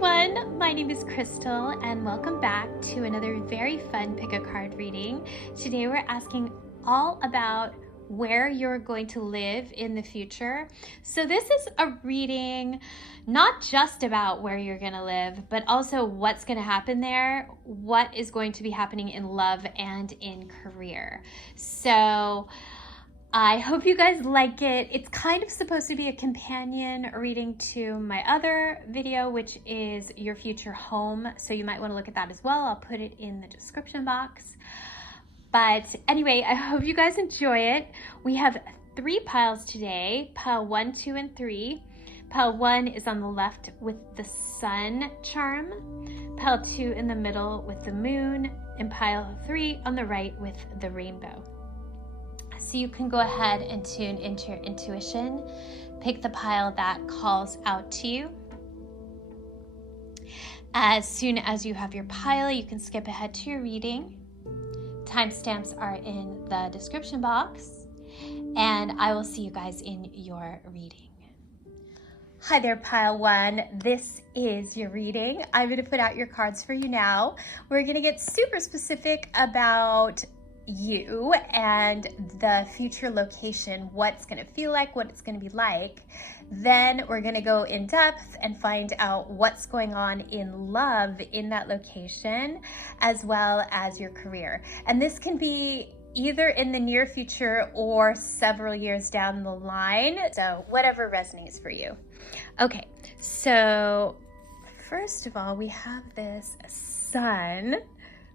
everyone, my name is Crystal and welcome back to another very fun pick a card reading. Today we're asking all about where you're going to live in the future. So this is a reading not just about where you're going to live, but also what's going to happen there, what is going to be happening in love and in career. So I hope you guys like it. It's kind of supposed to be a companion reading to my other video, which is your future home. So you might want to look at that as well. I'll put it in the description box. But anyway, I hope you guys enjoy it. We have 3 piles today, pile 1, 2, and 3. Pile 1 is on the left with the sun charm, pile 2 in the middle with the moon, and pile 3 on the right with the rainbow. So you can go ahead and tune into your intuition. Pick the pile that calls out to you. As soon as you have your pile, you can skip ahead to your reading. Timestamps are in the description box, and I will see you guys in your reading. Hi there, pile 1. This is your reading. I'm going to put out your cards for you now. We're going to get super specific about you and the future location, what it's going to feel like, what it's going to be like. Then we're going to go in depth and find out what's going on in love in that location, as well as your career. And this can be either in the near future or several years down the line. So whatever resonates for you. Okay, so first of all, we have this sun.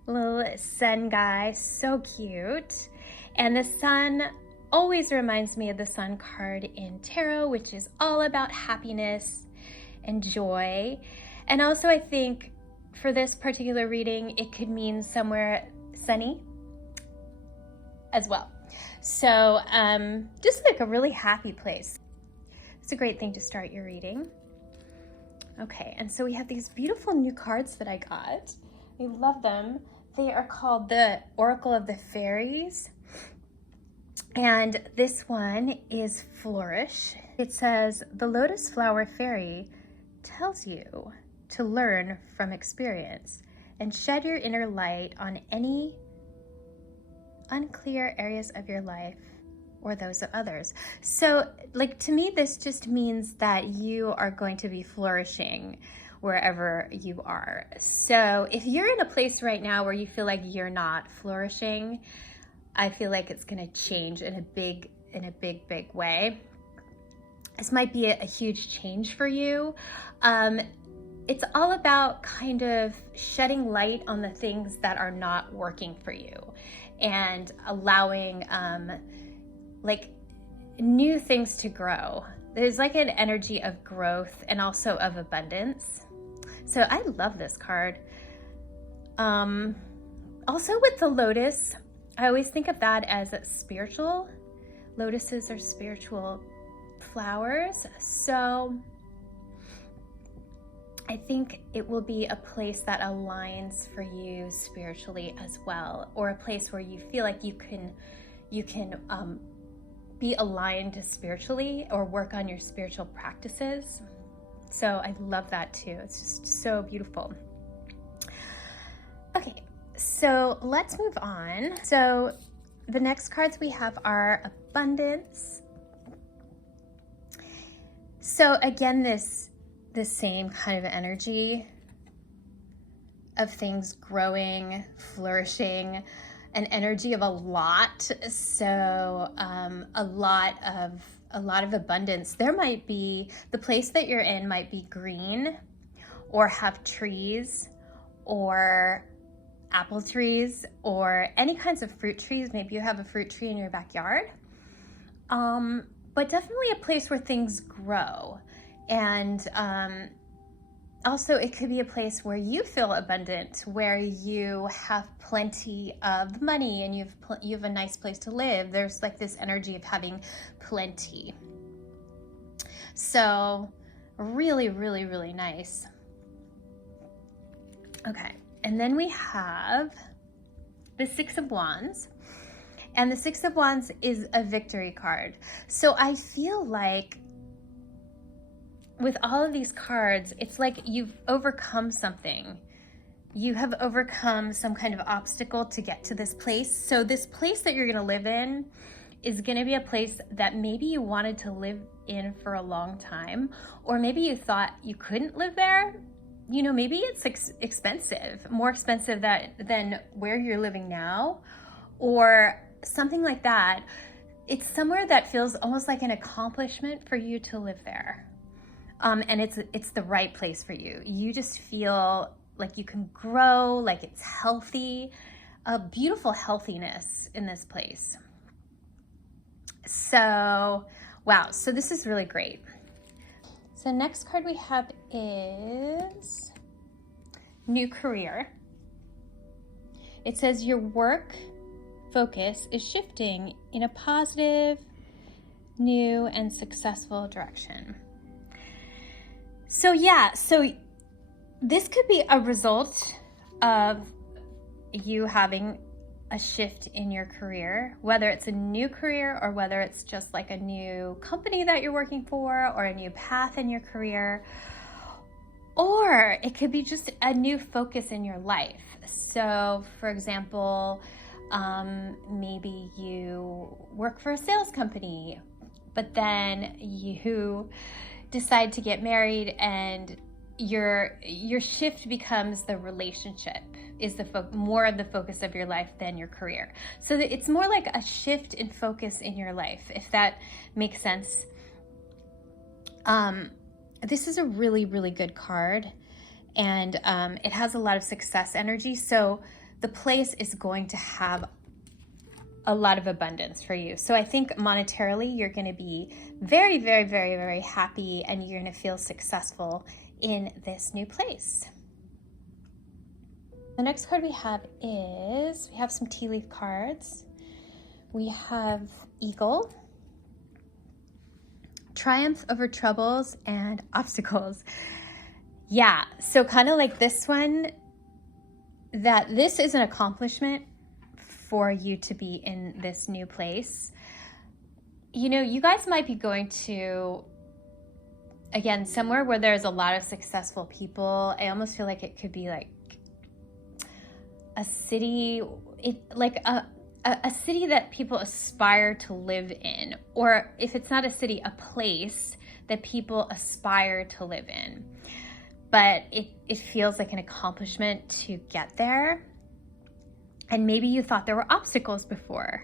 Little sun guy, so cute. And the sun always reminds me of the sun card in tarot, which is all about happiness and joy. And also I think for this particular reading, it could mean somewhere sunny as well. So just like a really happy place. It's a great thing to start your reading. Okay, and so we have these beautiful new cards that I got. I love them. They are called the Oracle of the Fairies. And this one is Flourish. It says, the lotus flower fairy tells you to learn from experience and shed your inner light on any unclear areas of your life or those of others. So like, to me, this just means that you are going to be flourishing wherever you are. So if you're in a place right now where you feel like you're not flourishing, I feel like it's gonna change in a big way. This might be a huge change for you. It's all about kind of shedding light on the things that are not working for you and allowing like new things to grow. There's like an energy of growth and also of abundance. So I love this card. Also with the lotus, I always think of that as spiritual. Lotuses are spiritual flowers. So I think it will be a place that aligns for you spiritually as well, or a place where you feel like you can be aligned spiritually or work on your spiritual practices. So I love that too. It's just so beautiful. Okay, so let's move on. So the next cards we have are Abundance. So again, this same kind of energy of things growing, flourishing, an energy of a lot. So a lot of abundance. There might be, the place that you're in might be green or have trees or apple trees or any kinds of fruit trees. Maybe you have a fruit tree in your backyard. But definitely a place where things grow. And also it could be a place where you feel abundant, where you have plenty of money and you have a nice place to live. There's like this energy of having plenty. So really, really, really nice. Okay, and then we have the Six of Wands. And the Six of Wands is a victory card. So I feel like with all of these cards, it's like you've overcome something. You have overcome some kind of obstacle to get to this place. So this place that you're going to live in is going to be a place that maybe you wanted to live in for a long time, or maybe you thought you couldn't live there. You know, maybe it's expensive, more expensive than where you're living now, or something like that. It's somewhere that feels almost like an accomplishment for you to live there. And it's the right place for you. You just feel like you can grow, like it's healthy, a beautiful healthiness in this place. So, wow, so this is really great. So next card we have is new career. It says your work focus is shifting in a positive, new, and successful direction. So yeah, so this could be a result of you having a shift in your career, whether it's a new career or whether it's just like a new company that you're working for or a new path in your career, or it could be just a new focus in your life. So for example, maybe you work for a sales company, but then you decide to get married and your shift becomes the relationship is more of the focus of your life than your career. So it's more like a shift in focus in your life, if that makes sense. This is a really, really good card, and it has a lot of success energy. So the place is going to have a lot of abundance for you. So I think monetarily, you're going to be very, very, very, very happy, and you're going to feel successful in this new place. The next card we have some tea leaf cards. We have Eagle, Triumph over troubles and obstacles. Yeah, so kind of like this one, that this is an accomplishment for you to be in this new place. You know, you guys might be going to, again, somewhere where there's a lot of successful people. I almost feel like it could be like a city, a city that people aspire to live in, or if it's not a city, a place that people aspire to live in. But it feels like an accomplishment to get there. And maybe you thought there were obstacles before,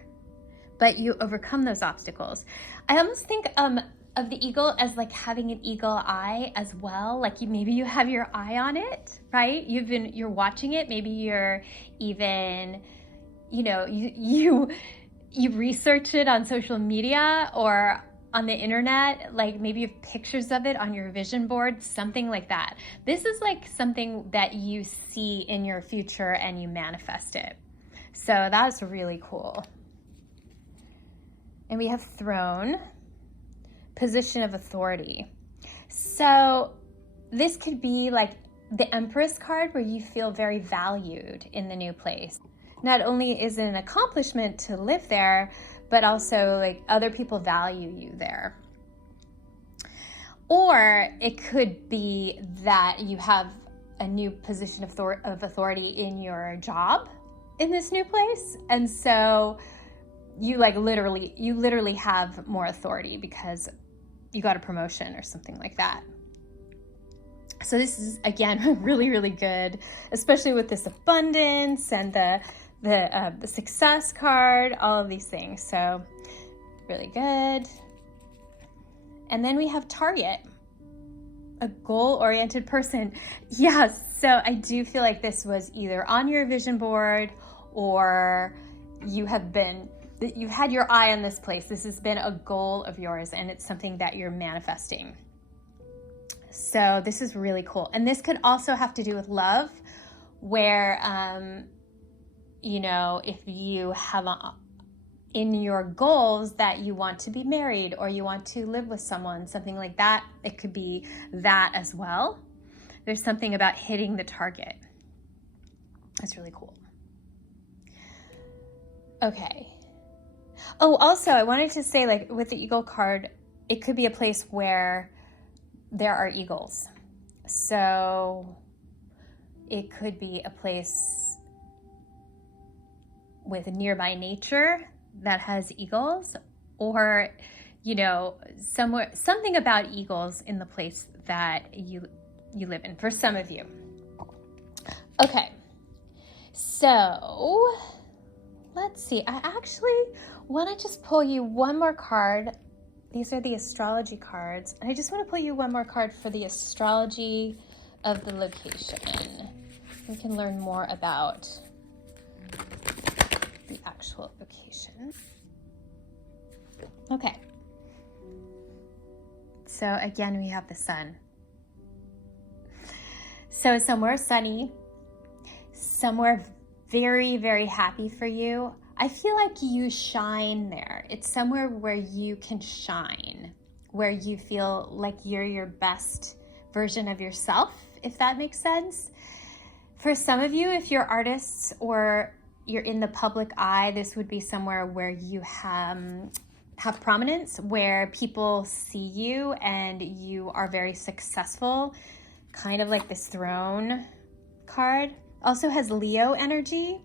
but you overcome those obstacles. I almost think of the eagle as like having an eagle eye as well. Like maybe you have your eye on it, right? You're watching it. Maybe you're even, you know, you research it on social media or on the internet. Like maybe you have pictures of it on your vision board, something like that. This is like something that you see in your future and you manifest it. So that's really cool. And we have throne, position of authority. So this could be like the Empress card, where you feel very valued in the new place. Not only is it an accomplishment to live there, but also like other people value you there. Or it could be that you have a new position of authority in your job in this new place, and so you literally have more authority because you got a promotion or something like that. So this is, again, really, really good, especially with this abundance and the success card, all of these things. So really good. And then we have target, a goal-oriented person. Yes, so I do feel like this was either on your vision board or you've had your eye on this place. This has been a goal of yours, and it's something that you're manifesting. So this is really cool. And this could also have to do with love, where, you know, if you have in your goals that you want to be married or you want to live with someone, something like that, it could be that as well. There's something about hitting the target. That's really cool. Okay. Oh, also, I wanted to say, like, with the Eagle card, it could be a place where there are eagles. So it could be a place with nearby nature that has eagles, or, you know, somewhere, something about eagles in the place that you live in, for some of you. Okay, so let's see. I actually want to just pull you one more card. These are the astrology cards. And I just want to pull you one more card for the astrology of the location. We can learn more about the actual location. Okay. So again, we have the sun. So somewhere sunny, somewhere very, very happy for you. I feel like you shine there. It's somewhere where you can shine, where you feel like you're your best version of yourself, if that makes sense. For some of you, if you're artists or you're in the public eye, this would be somewhere where you have prominence, where people see you and you are very successful, kind of like this throne card. Also has Leo energy.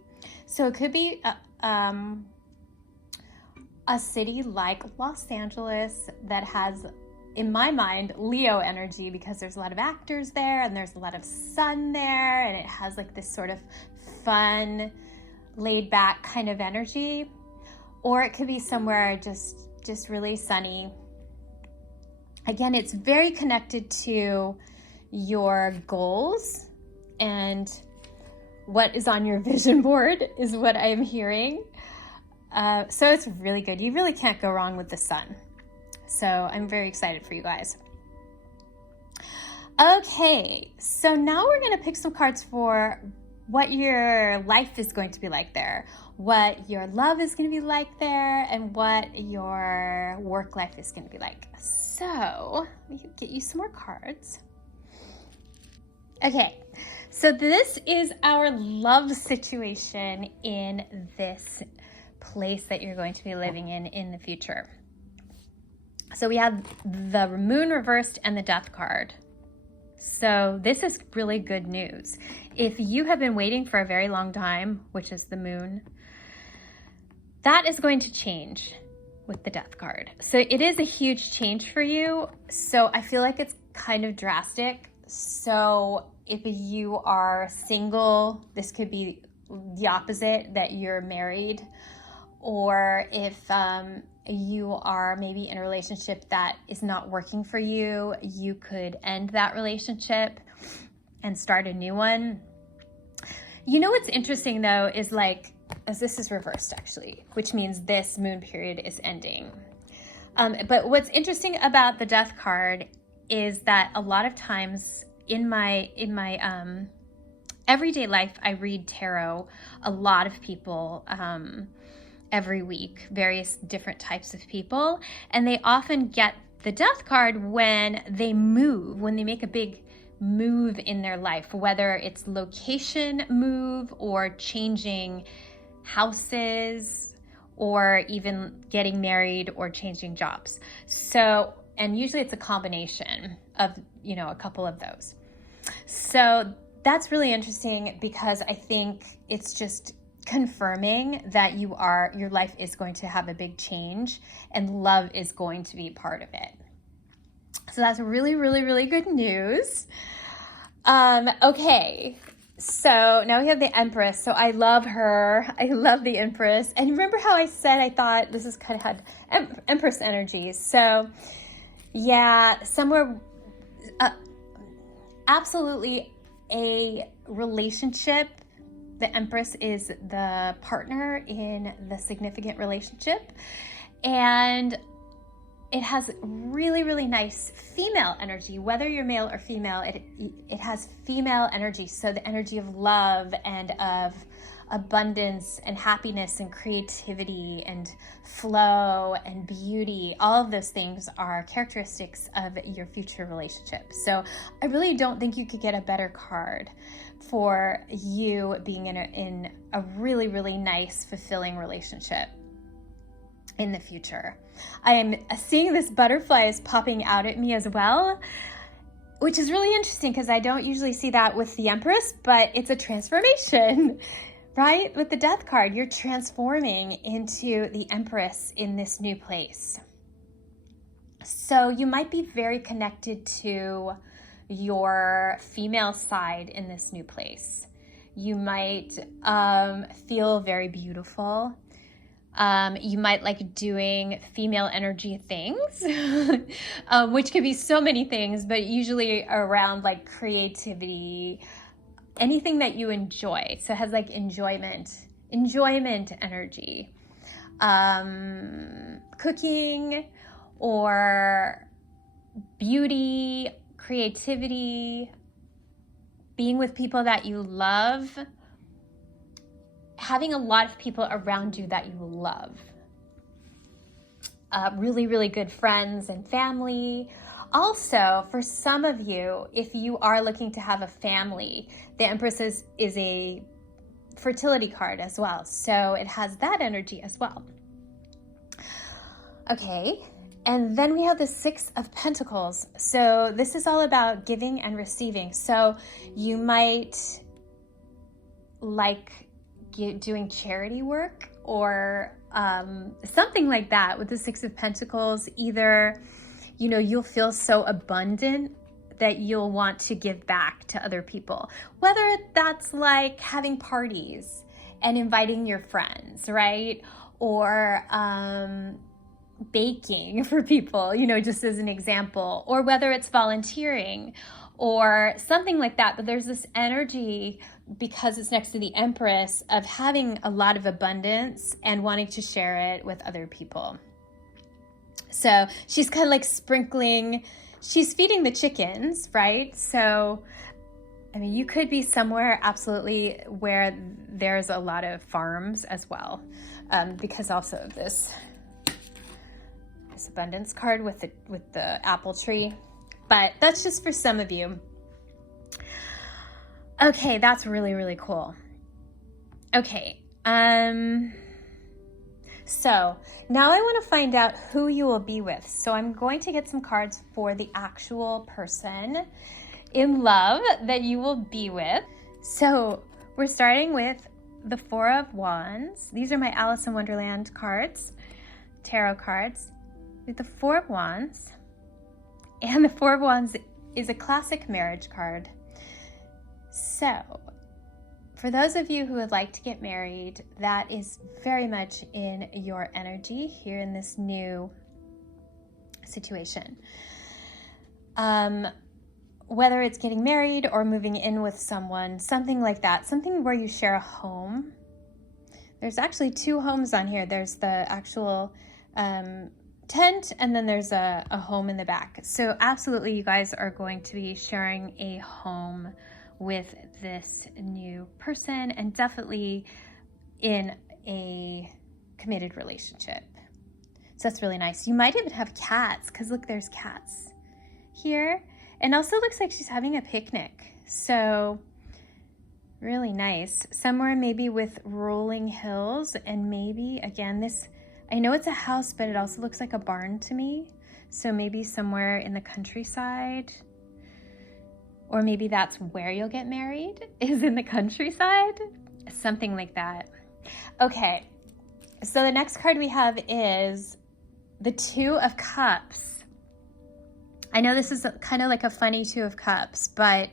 So it could be a city like Los Angeles that has, in my mind, Leo energy, because there's a lot of actors there and there's a lot of sun there, and it has like this sort of fun, laid back kind of energy. Or it could be somewhere just really sunny. Again, it's very connected to your goals and what is on your vision board is what I'm hearing. So it's really good. You really can't go wrong with the sun. So I'm very excited for you guys. Okay, so now we're going to pick some cards for what your life is going to be like there, what your love is going to be like there, and what your work life is going to be like. So let me get you some more cards. Okay, so this is our love situation in this place that you're going to be living in the future. So we have the moon reversed and the death card. So this is really good news. If you have been waiting for a very long time, which is the moon, that is going to change with the death card. So it is a huge change for you. So I feel like it's kind of drastic. So if you are single, this could be the opposite, that you're married. Or if you are maybe in a relationship that is not working for you, you could end that relationship and start a new one. You know what's interesting though is, like, as this is reversed actually, which means this moon period is ending. But what's interesting about the death card is that a lot of times in my everyday life, I read tarot. A lot of people every week, various different types of people, and they often get the death card when they move, when they make a big move in their life, whether it's location move or changing houses or even getting married or changing jobs. So, and usually it's a combination of, you know, a couple of those. So that's really interesting because I think it's just confirming that your life is going to have a big change and love is going to be part of it. So that's really, really, really good news. Okay, so now we have the Empress. So I love her. I love the Empress. And remember how I said I thought this is kind of had Empress energies. So yeah, somewhere, absolutely a relationship. The Empress is the partner in the significant relationship, and it has really, really nice female energy. Whether you're male or female, it has female energy. So the energy of love and of abundance and happiness and creativity and flow and beauty, all of those things are characteristics of your future relationship. So I really don't think you could get a better card for you being in a really, really nice, fulfilling relationship in the future. I am seeing this butterfly is popping out at me as well. which is really interesting because I don't usually see that with the Empress, but it's a transformation, right? With the Death card, you're transforming into the Empress in this new place. So you might be very connected to your female side in this new place. You might feel very beautiful. You might like doing female energy things, which could be so many things, but usually around like creativity, anything that you enjoy. So it has like enjoyment energy, cooking or beauty, creativity, being with people that you love, having a lot of people around you that you love, really, really good friends and family. Also, for some of you, if you are looking to have a family, the Empress is a fertility card as well. So it has that energy as well. Okay. And then we have the Six of Pentacles. So this is all about giving and receiving. So you might like doing charity work or something like that with the Six of Pentacles. Either, you know, you'll feel so abundant that you'll want to give back to other people. Whether that's like having parties and inviting your friends, right? Or baking for people, you know, just as an example, or whether it's volunteering or something like that. But there's this energy, because it's next to the Empress, of having a lot of abundance and wanting to share it with other people. So she's kind of like sprinkling, she's feeding the chickens, right? So, I mean, you could be somewhere absolutely where there's a lot of farms as well, because also of this abundance card with the apple tree. But that's just for some of you. Okay, that's really, really cool. Okay, so now I want to find out who you will be with. So I'm going to get some cards for the actual person in love that you will be with. So we're starting with the Four of Wands. These are my Alice in Wonderland cards, tarot cards. With the Four of Wands, and the Four of Wands is a classic marriage card. So for those of you who would like to get married, that is very much in your energy here in this new situation. Whether it's getting married or moving in with someone, something like that, something where you share a home. There's actually two homes on here. There's the actual tent, and then there's a home in the back. So absolutely, you guys are going to be sharing a home with this new person, and definitely in a committed relationship. So that's really nice. You might even have cats, because look, there's cats here. And also looks like she's having a picnic. So really nice. Somewhere maybe with rolling hills, and maybe, again, this, I know it's a house, but it also looks like a barn to me. So maybe somewhere in the countryside, or maybe that's where you'll get married, is in the countryside, something like that. Okay, so the next card we have is the Two of Cups. I know this is kind of like a funny Two of Cups, but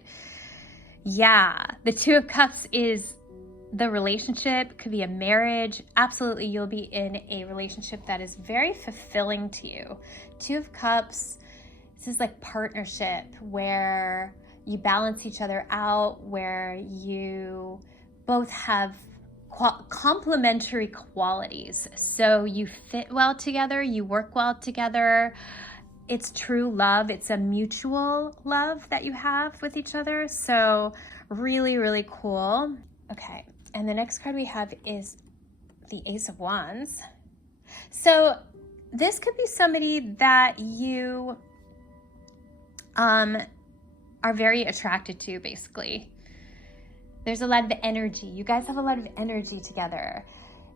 yeah, the Two of Cups is the relationship, could be a marriage. Absolutely, you'll be in a relationship that is very fulfilling to you. Two of Cups, this is like partnership where you balance each other out, where you both have complementary qualities. So you fit well together, you work well together. It's true love. It's a mutual love that you have with each other. So really, really cool. Okay. And the next card we have is the Ace of Wands. So this could be somebody that you are very attracted to, basically. There's a lot of energy. You guys have a lot of energy together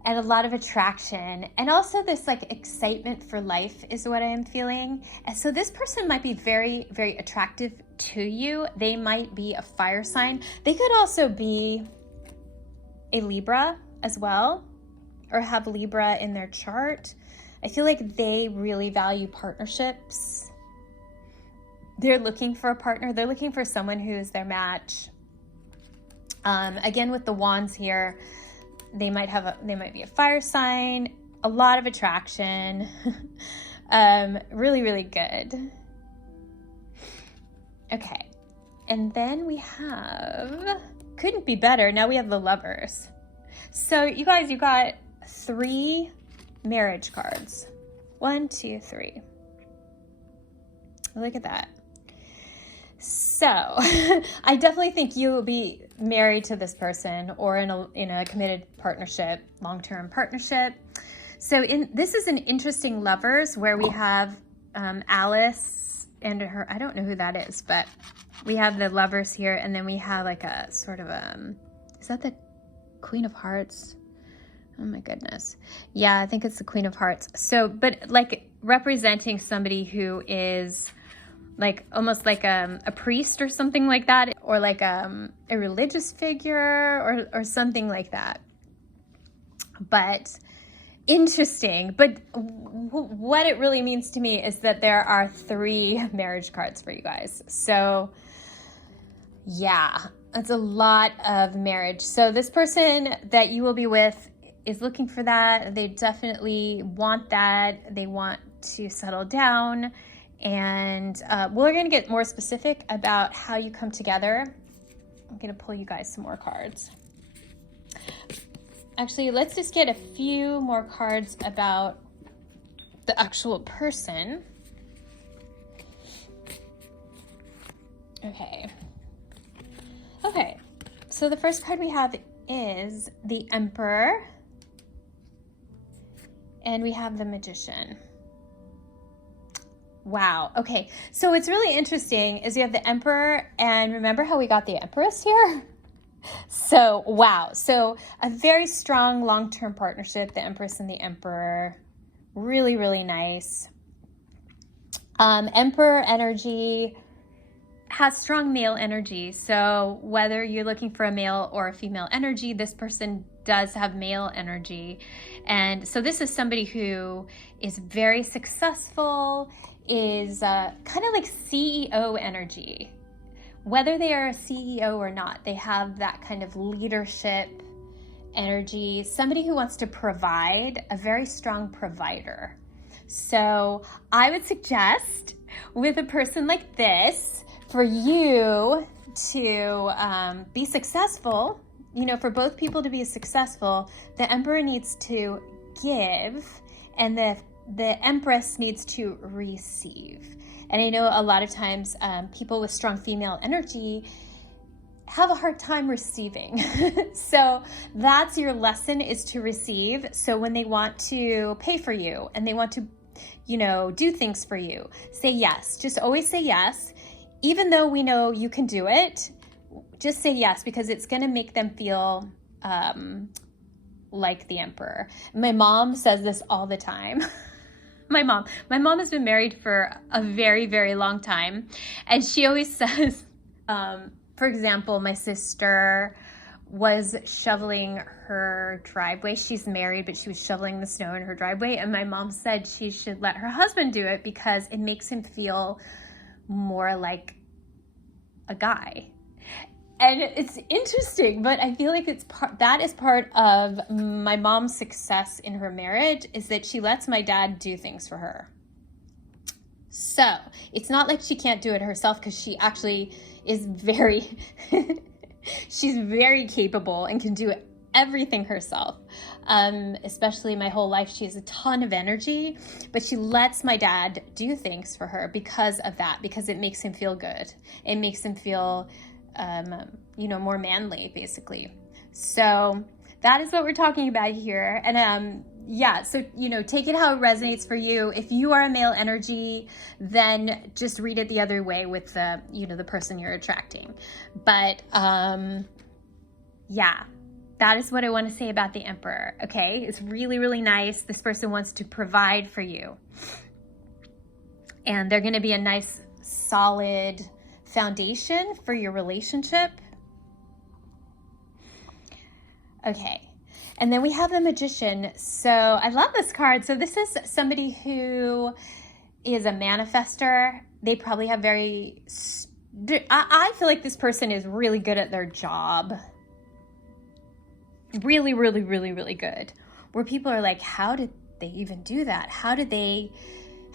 and a lot of attraction. And also this like excitement for life is what I am feeling. And so this person might be very, very attractive to you. They might be a fire sign. They could also be a Libra as well, or have Libra in their chart. I feel like they really value partnerships. They're looking for a partner. They're looking for someone who's their match. Again, with the wands here, they might be a fire sign, a lot of attraction. Really, really good. Okay. And then we have, couldn't be better. Now we have the Lovers. So you guys, you got 3 marriage cards. 1, 2, 3. Look at that. So I definitely think you will be married to this person, or in a committed partnership, long-term partnership. So this is an interesting Lovers, where we have Alice and her, I don't know who that is, but we have the Lovers here, and then we have like a sort of is that the Queen of Hearts? Oh my goodness. Yeah, I think it's the Queen of Hearts. So, but like representing somebody who is like almost like a priest or something like that, or like a religious figure or something like that. But interesting. But what it really means to me is that there are 3 marriage cards for you guys. So yeah, it's a lot of marriage. So this person that you will be with is looking for that. They definitely want that. They want to settle down. And we're going to get more specific about how you come together. I'm going to pull you guys some more cards. Actually, let's just get a few more cards about the actual person. Okay. Okay. So the first card we have is the Emperor. And we have the Magician. Wow. Okay. So what's really interesting is you have the Emperor, and remember how we got the Empress here? So, wow. So a very strong long-term partnership, the Empress and the Emperor. Really, really nice. Emperor energy has strong male energy. So whether you're looking for a male or a female energy, this person does have male energy. And so this is somebody who is very successful, is kind of like CEO energy. Whether they are a CEO or not, they have that kind of leadership energy. Somebody who wants to provide, a very strong provider. So I would suggest with a person like this, for you to be successful, for both people to be successful, the Emperor needs to give, and the Empress needs to receive. And I know a lot of times people with strong female energy have a hard time receiving. So that's your lesson, is to receive. So when they want to pay for you and they want to, do things for you, say yes. Just always say yes. Even though we know you can do it, just say yes, because it's going to make them feel like the Emperor. My mom says this all the time. My mom has been married for a very, very long time. And she always says, for example, my sister was shoveling her driveway. She's married, but she was shoveling the snow in her driveway. And my mom said she should let her husband do it because it makes him feel more like a guy. And it's interesting, but I feel like that is part of my mom's success in her marriage, is that she lets my dad do things for her. So it's not like she can't do it herself, because she actually is she's very capable and can do everything herself. Especially my whole life, she has a ton of energy, but she lets my dad do things for her because of that, because it makes him feel good. It makes him feel more manly, basically. So that is what we're talking about here. And so take it how it resonates for you. If you are a male energy, then just read it the other way with the the person you're attracting. But that is what I want to say about the Emperor. Okay, it's really, really nice. This person wants to provide for you, and they're going to be a nice, solid foundation for your relationship. Okay. And then we have the Magician. So I love this card. So this is somebody who is a manifester. They probably have I feel like this person is really good at their job. Really, really, really, really good. Where people are like, how did they even do that? How did they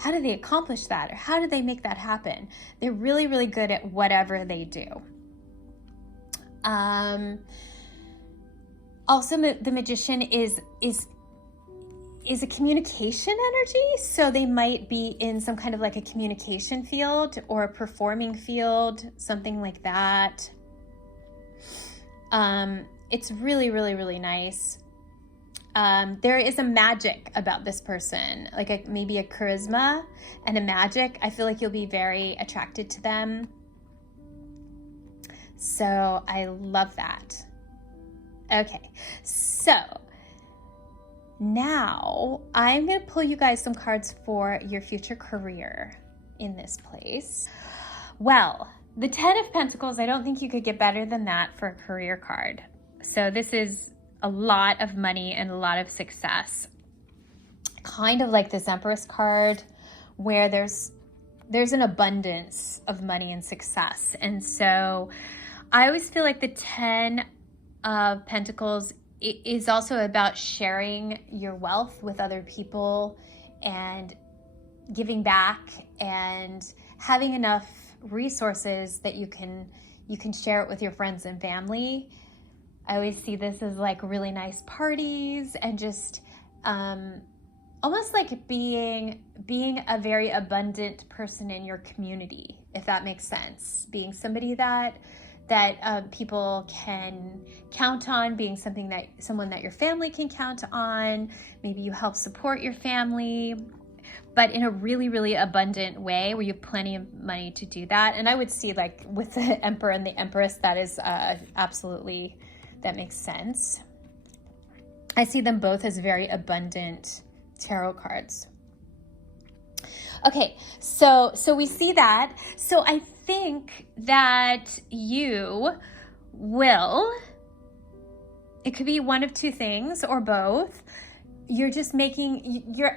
accomplish that? Or how did they make that happen? They're really, really good at whatever they do. Also, the Magician is a communication energy. So they might be in some kind of like a communication field or a performing field, something like that. It's really, really, really nice. There is a magic about this person, like maybe a charisma and a magic. I feel like you'll be very attracted to them. So I love that. Okay, so now I'm going to pull you guys some cards for your future career in this place. Well, the 10 of Pentacles, I don't think you could get better than that for a career card. So this is a lot of money and a lot of success. Kind of like this Empress card where there's an abundance of money and success. And so I always feel like the 10 of Pentacles is also about sharing your wealth with other people and giving back and having enough resources that you can share it with your friends and family. I always see this as like really nice parties and just almost like being a very abundant person in your community, if that makes sense. Being somebody that people can count on, being someone that your family can count on. Maybe you help support your family, but in a really, really abundant way where you have plenty of money to do that. And I would see like with the Emperor and the Empress, that is absolutely, that makes sense. I see them both as very abundant tarot cards. Okay, so we see that. So I think that you will, it could be one of two things or both. You're just making, you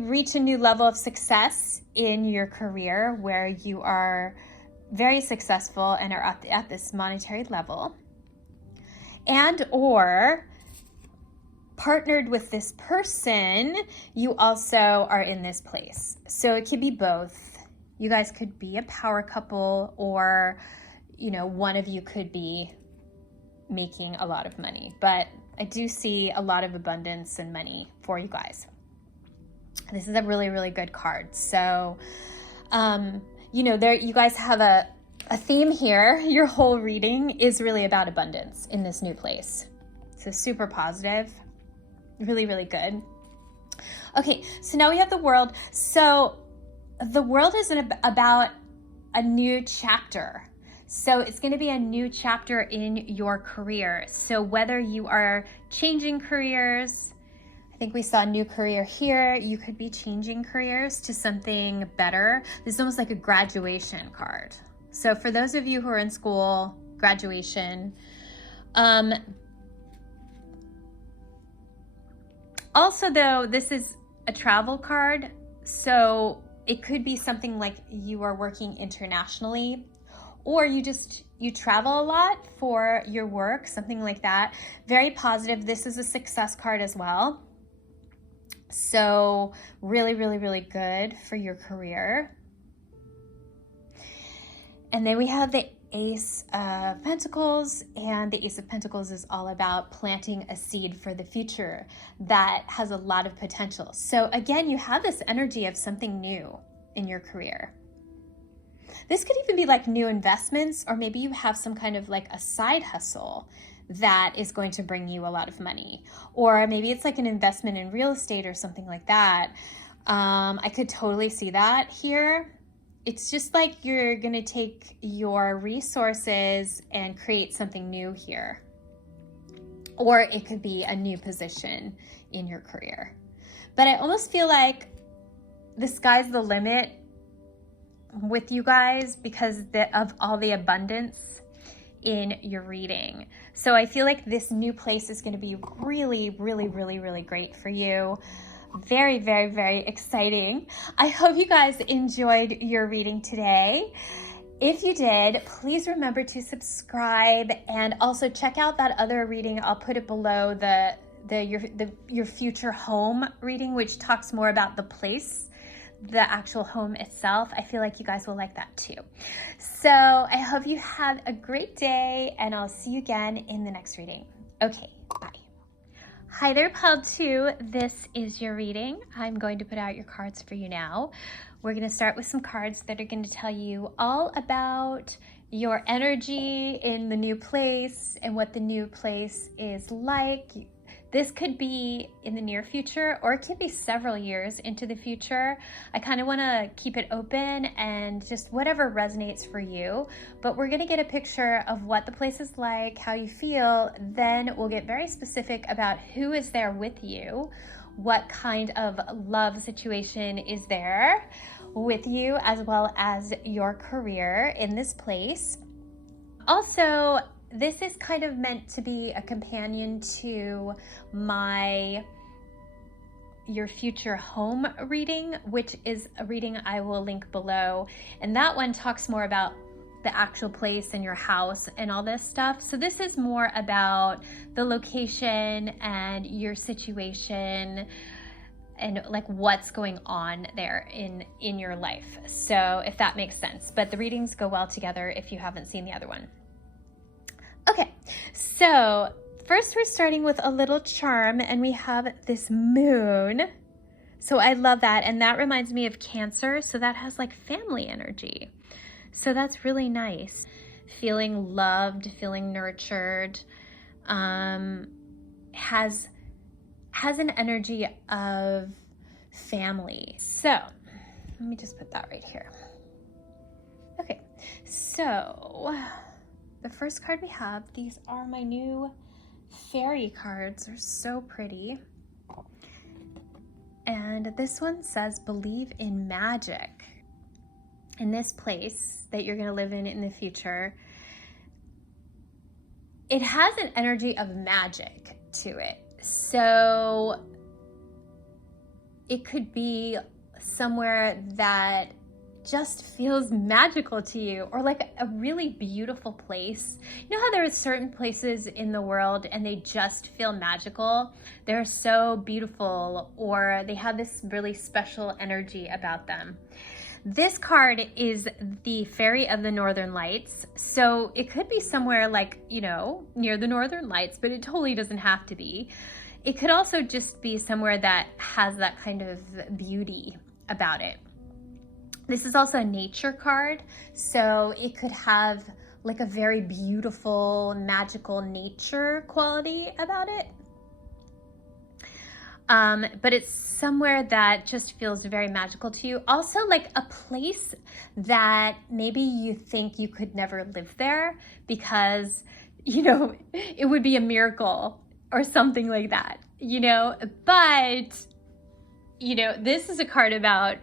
reach a new level of success in your career where you are very successful and are at this monetary level, and or partnered with this person, you also are in this place. So it could be both. You guys could be a power couple, or, you know, one of you could be making a lot of money. But I do see a lot of abundance and money for you guys. This is a really, really good card. So, you know, you guys have a theme here. Your whole reading is really about abundance in this new place. So super positive. Really, really good. Okay, so now we have the World. So the World is about a new chapter. So it's going to be a new chapter in your career. So whether you are changing careers, I think we saw a new career here. You could be changing careers to something better. This is almost like a graduation card. So for those of you who are in school, graduation. Also, though, this is a travel card, so it could be something like you are working internationally, or you travel a lot for your work, something like that. Very positive. This is a success card as well. So really, really, really good for your career. And then we have the Ace of Pentacles, and the Ace of Pentacles is all about planting a seed for the future that has a lot of potential. So again, you have this energy of something new in your career. This could even be like new investments, or maybe you have some kind of like a side hustle that is going to bring you a lot of money, or maybe it's like an investment in real estate or something like that. I could totally see that here. It's just like you're going to take your resources and create something new here. Or it could be a new position in your career. But I almost feel like the sky's the limit with you guys because of all the abundance in your reading. So I feel like this new place is going to be really, really, really, really great for you. Very, very, very exciting. I hope you guys enjoyed your reading today. If you did, please remember to subscribe and also check out that other reading. I'll put it below your future home reading, which talks more about the place, the actual home itself. I feel like you guys will like that too. So I hope you have a great day, and I'll see you again in the next reading. Okay, bye. Hi there, Pile 2. This is your reading. I'm going to put out your cards for you now. We're going to start with some cards that are going to tell you all about your energy in the new place and what the new place is like. This could be in the near future, or it could be several years into the future. I kind of want to keep it open and just whatever resonates for you. But we're going to get a picture of what the place is like, how you feel. Then we'll get very specific about who is there with you, what kind of love situation is there with you, as well as your career in this place. Also, this is kind of meant to be a companion to your future home reading, which is a reading I will link below. And that one talks more about the actual place and your house and all this stuff. So this is more about the location and your situation and like what's going on there in your life. So if that makes sense, but the readings go well together if you haven't seen the other one. Okay, so first we're starting with a little charm, and we have this moon. So I love that, and that reminds me of Cancer, so that has like family energy. So that's really nice. Feeling loved, feeling nurtured, has an energy of family. So let me just put that right here. Okay, so the first card we have, these are my new fairy cards. They're so pretty. And this one says, believe in magic. In this place that you're going to live in the future, it has an energy of magic to it. So it could be somewhere that just feels magical to you, or like a really beautiful place. You know how there are certain places in the world and they just feel magical? They're so beautiful, or they have this really special energy about them. This card is the Fairy of the Northern Lights. So it could be somewhere like, you know, near the Northern Lights, but it totally doesn't have to be. It could also just be somewhere that has that kind of beauty about it. This is also a nature card, so it could have like a very beautiful, magical nature quality about it. But it's somewhere that just feels very magical to you. Also like a place that maybe you think you could never live there because, you know, it would be a miracle or something like that, you know? But, you know, this is a card about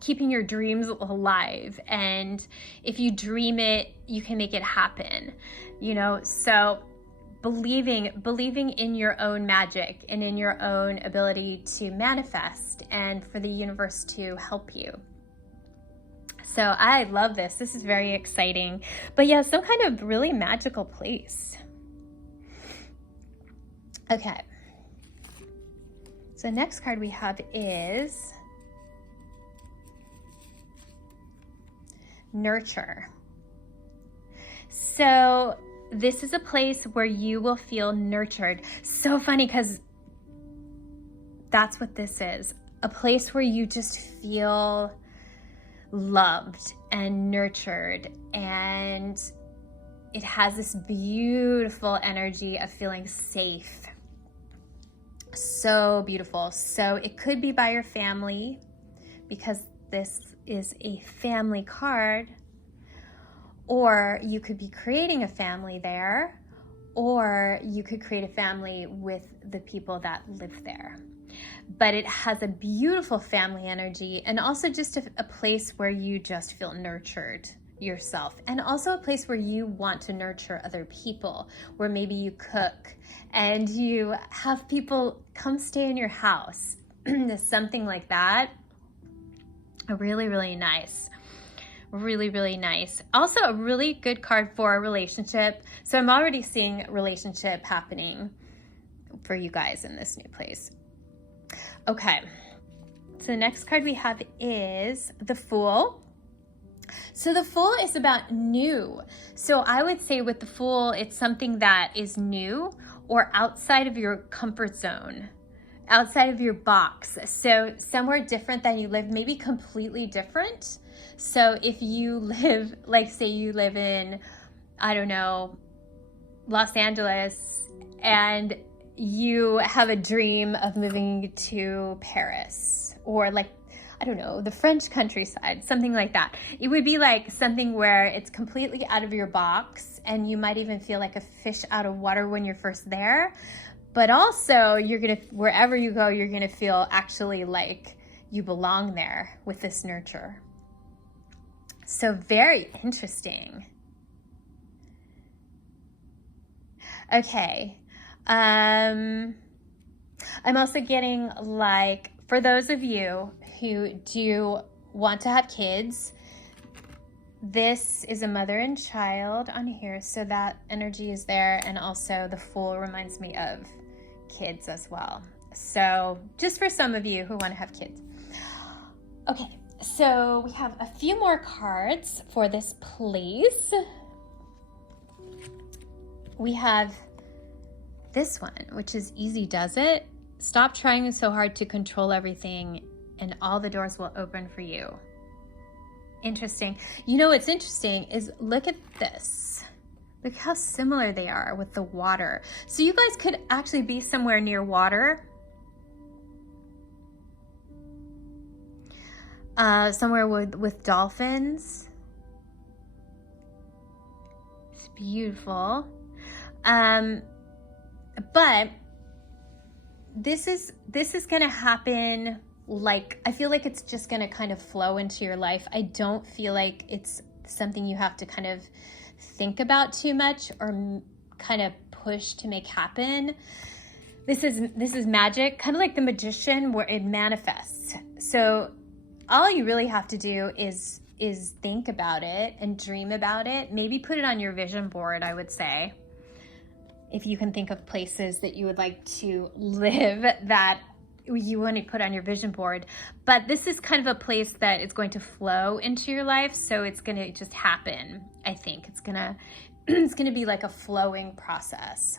keeping your dreams alive, and if you dream it, you can make it happen, you know? So believing in your own magic and in your own ability to manifest and for the universe to help you. So I love this. This is very exciting. But yeah, some kind of really magical place. Okay. So next card we have is Nurture. So this is a place where you will feel nurtured. So funny because that's what this is. A place where you just feel loved and nurtured, and it has this beautiful energy of feeling safe. So beautiful. So it could be by your family, because this is a family card, or you could be creating a family there, or you could create a family with the people that live there. but it has a beautiful family energy, and also just a place where you just feel nurtured yourself, and also a place where you want to nurture other people, where maybe you cook and you have people come stay in your house. Something like that. Really, really nice. Really, really nice. Also a really good card for a relationship. So I'm already seeing relationship happening for you guys in this new place. Okay, so the next card we have is the Fool. So the Fool is about new. So I would say with the Fool, it's something that is new or outside of your comfort zone, outside of your box. So somewhere different than you live, maybe completely different. So if you live, like say you live in, I don't know, Los Angeles, and you have a dream of moving to Paris, or like, I don't know, the French countryside, something like that. It would be like something where it's completely out of your box, and you might even feel like a fish out of water when you're first there. But also you're gonna, wherever you go, you're gonna feel actually like you belong there with this nurture. So very interesting. Okay. I'm also getting like, for those of you who do want to have kids, this is a mother and child on here. So that energy is there. And also the Fool reminds me of kids as well. So just for some of you who want to have kids. Okay. So we have a few more cards for this place. We have this one, which is Easy Does It. Stop trying so hard to control everything and all the doors will open for you. Interesting. You know what's interesting is look at this. Look how similar they are with the water. So you guys could actually be somewhere near water. Somewhere with dolphins. It's beautiful. But this is gonna happen, like, I feel like it's just gonna kind of flow into your life. I don't feel like it's something you have to kind of think about too much or kind of push to make happen. This is magic, kind of like the magician, where it manifests. So all you really have to do is think about it and dream about it. Maybe put it on your vision board, I would say. If you can think of places that you would like to live that you want to put on your vision board. But this is kind of a place that is going to flow into your life. So it's going to just happen. I think it's going to be like a flowing process.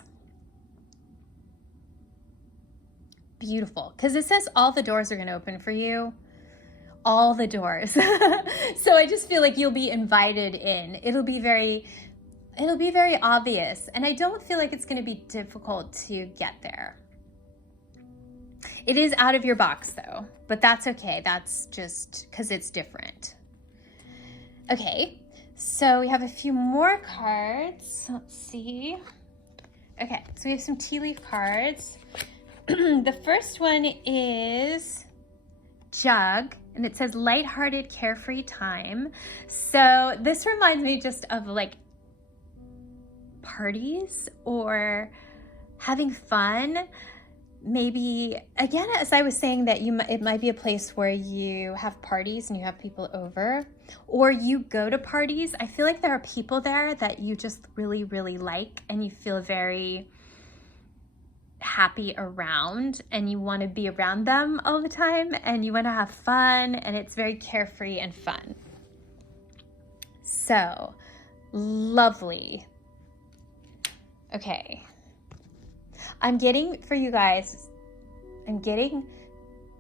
Beautiful. Because it says all the doors are going to open for you. All the doors. So I just feel like you'll be invited in. It'll be very obvious. And I don't feel like it's going to be difficult to get there. It is out of your box though, but that's okay. That's just because it's different. Okay, so we have a few more cards. Let's see. Okay, so we have some tea leaf cards. The first one is Jug, and it says lighthearted, carefree time. So this reminds me just of like parties or having fun. Maybe, again, as I was saying, that it might be a place where you have parties and you have people over, or you go to parties. I feel like there are people there that you just really, really like, and you feel very happy around, and you want to be around them all the time, and you want to have fun, and it's very carefree and fun. So, lovely. Okay. I'm getting, for you guys, I'm getting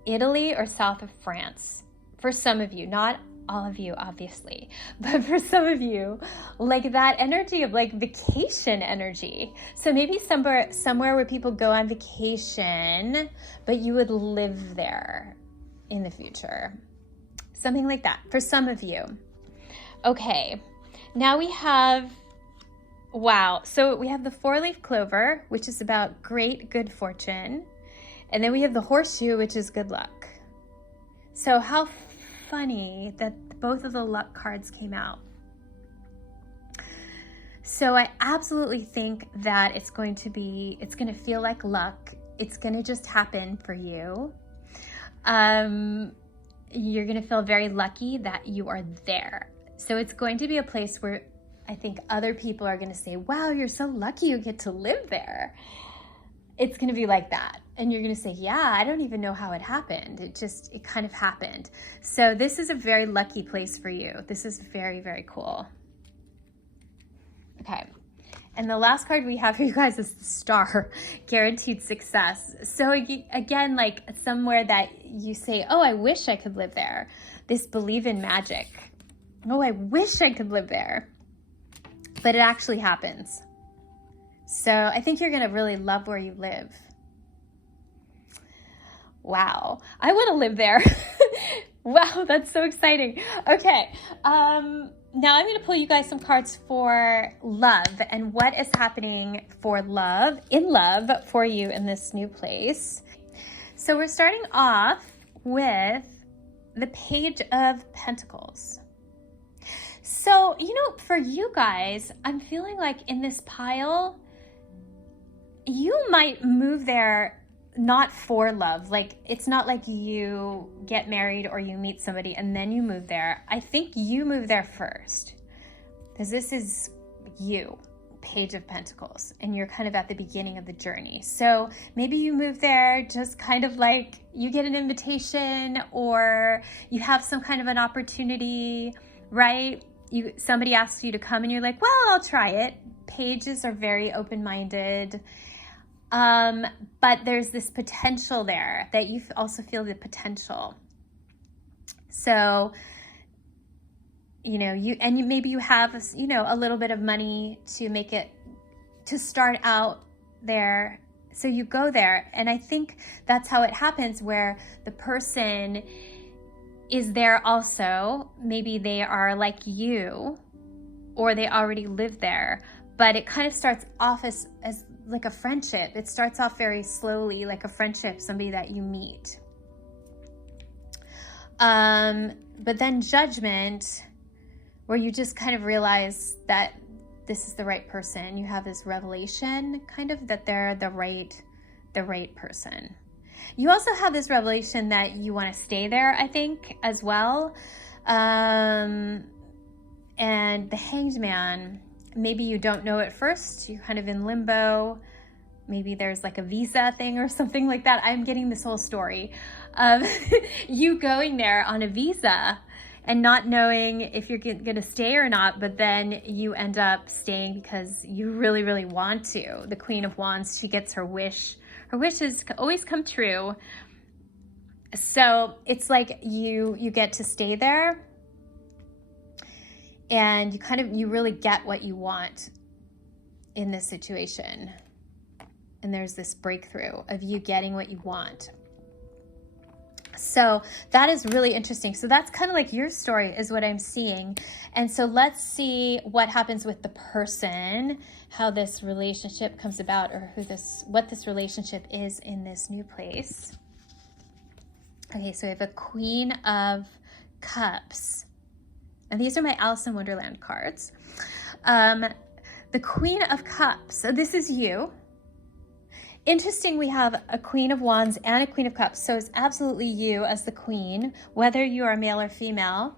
Italy or south of France. For some of you, not all of you, obviously, but for some of you, like that energy of like vacation energy. So maybe somewhere where people go on vacation, but you would live there in the future. Something like that for some of you. Okay, now we have, wow. So we have the 4-leaf clover, which is about great good fortune. And then we have the horseshoe, which is good luck. So how funny that both of the luck cards came out. So I absolutely think that it's going to feel like luck. It's going to just happen for you. You're going to feel very lucky that you are there. So it's going to be a place where I think other people are going to say, wow, you're so lucky you get to live there. It's going to be like that. And you're going to say, yeah, I don't even know how it happened. It kind of happened. So this is a very lucky place for you. This is very, very cool. Okay. And the last card we have for you guys is the Star, guaranteed success. So again, like somewhere that you say, oh, I wish I could live there. This believe in magic. Oh, I wish I could live there. But it actually happens. So I think you're going to really love where you live. Wow. I want to live there. Wow, that's so exciting. Okay. Now I'm going to pull you guys some cards for love and what is happening for love for you in this new place. So we're starting off with the Page of Pentacles. So, for you guys, I'm feeling like in this pile, you might move there not for love. Like, it's not like you get married or you meet somebody and then you move there. I think you move there first because this is you, Page of Pentacles, and you're kind of at the beginning of the journey. So maybe you move there just kind of like you get an invitation or you have some kind of an opportunity, right? Somebody asks you to come and you're like, well, I'll try it. Pages are very open-minded. But there's this potential there that you also feel the potential. So, maybe you have, a little bit of money to start out there. So you go there. And I think that's how it happens, where the person is there also. Maybe they are like you, or they already live there, but it kind of starts off as like a friendship. It starts off very slowly, like a friendship, somebody that you meet. But then Judgment, where you just kind of realize that this is the right person. You have this revelation kind of that they're the right person. You also have this revelation that you want to stay there, I think, as well. And the Hanged Man, maybe you don't know at first. You're kind of in limbo. Maybe there's like a visa thing or something like that. I'm getting this whole story of you going there on a visa and not knowing if you're going to stay or not, but then you end up staying because you really, really want to. The Queen of Wands, she gets her wish. Her wishes always come true. So it's like you get to stay there, and you really get what you want in this situation. And there's this breakthrough of you getting what you want. So that is really interesting. So that's kind of like your story is what I'm seeing. And so let's see what happens with the person, how this relationship comes about, or what this relationship is in this new place. Okay, so we have a Queen of Cups. And these are my Alice in Wonderland cards. The Queen of Cups. So this is you. Interesting, we have a Queen of Wands and a Queen of Cups. So it's absolutely you as the queen, whether you are male or female.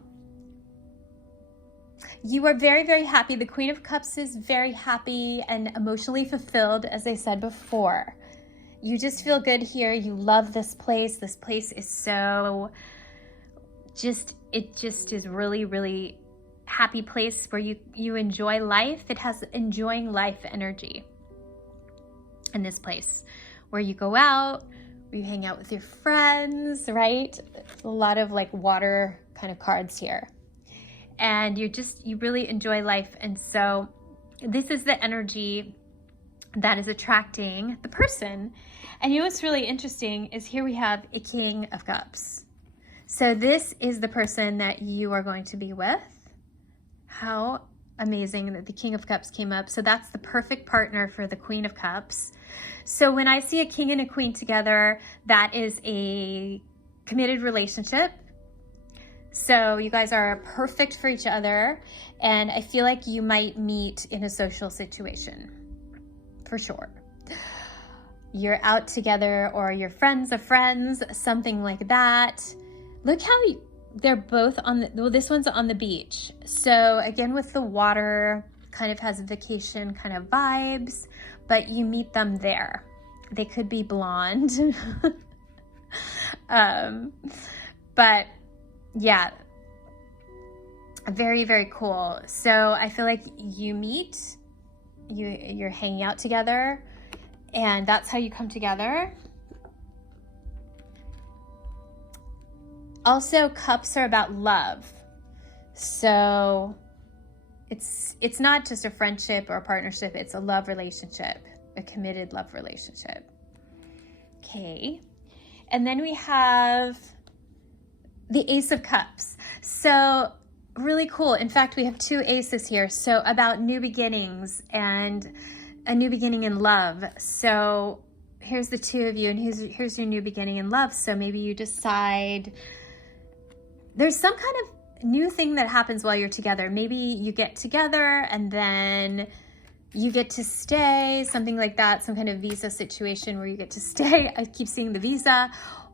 You are very, very happy. The Queen of Cups is very happy and emotionally fulfilled, as I said before. You just feel good here. You love this place. This place is so it just is really, really happy place where you enjoy life. It has enjoying life energy in this place where you go out, where you hang out with your friends, right? A lot of like water kind of cards here. And you really enjoy life. And so this is the energy that is attracting the person. And what's really interesting is here we have a King of Cups. So this is the person that you are going to be with. How amazing that the King of Cups came up. So that's the perfect partner for the Queen of Cups. So when I see a king and a queen together, that is a committed relationship. So you guys are perfect for each other. And I feel like you might meet in a social situation, for sure. You're out together, or you're friends of friends, something like that. Look how they're both on the, well, this one's on the beach. So again, with the water, kind of has vacation kind of vibes, but you meet them there. They could be blonde. But yeah, very, very cool. So I feel like you meet, you're hanging out together, and that's how you come together. Also, cups are about love. So it's not just a friendship or a partnership, it's a love relationship, a committed love relationship. Okay. And then we have the Ace of Cups. So really cool. In fact, we have 2 aces here. So about new beginnings and a new beginning in love. So here's the 2 of you, and here's your new beginning in love. So maybe you decide there's some kind of new thing that happens while you're together. Maybe you get together and then you get to stay, something like that, some kind of visa situation where you get to stay. I keep seeing the visa.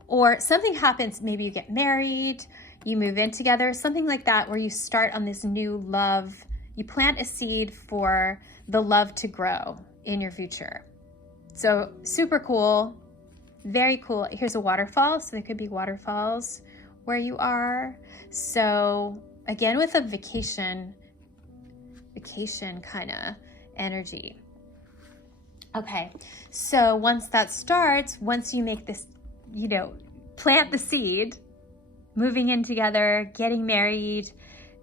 Or something happens, maybe you get married, you move in together, something like that, where you start on this new love. You plant a seed for the love to grow in your future. So super cool, very cool. Here's a waterfall, so there could be waterfalls where you are. So again, with a vacation kind of energy. Okay, so once that starts, once you make this, you know, plant the seed, moving in together, getting married,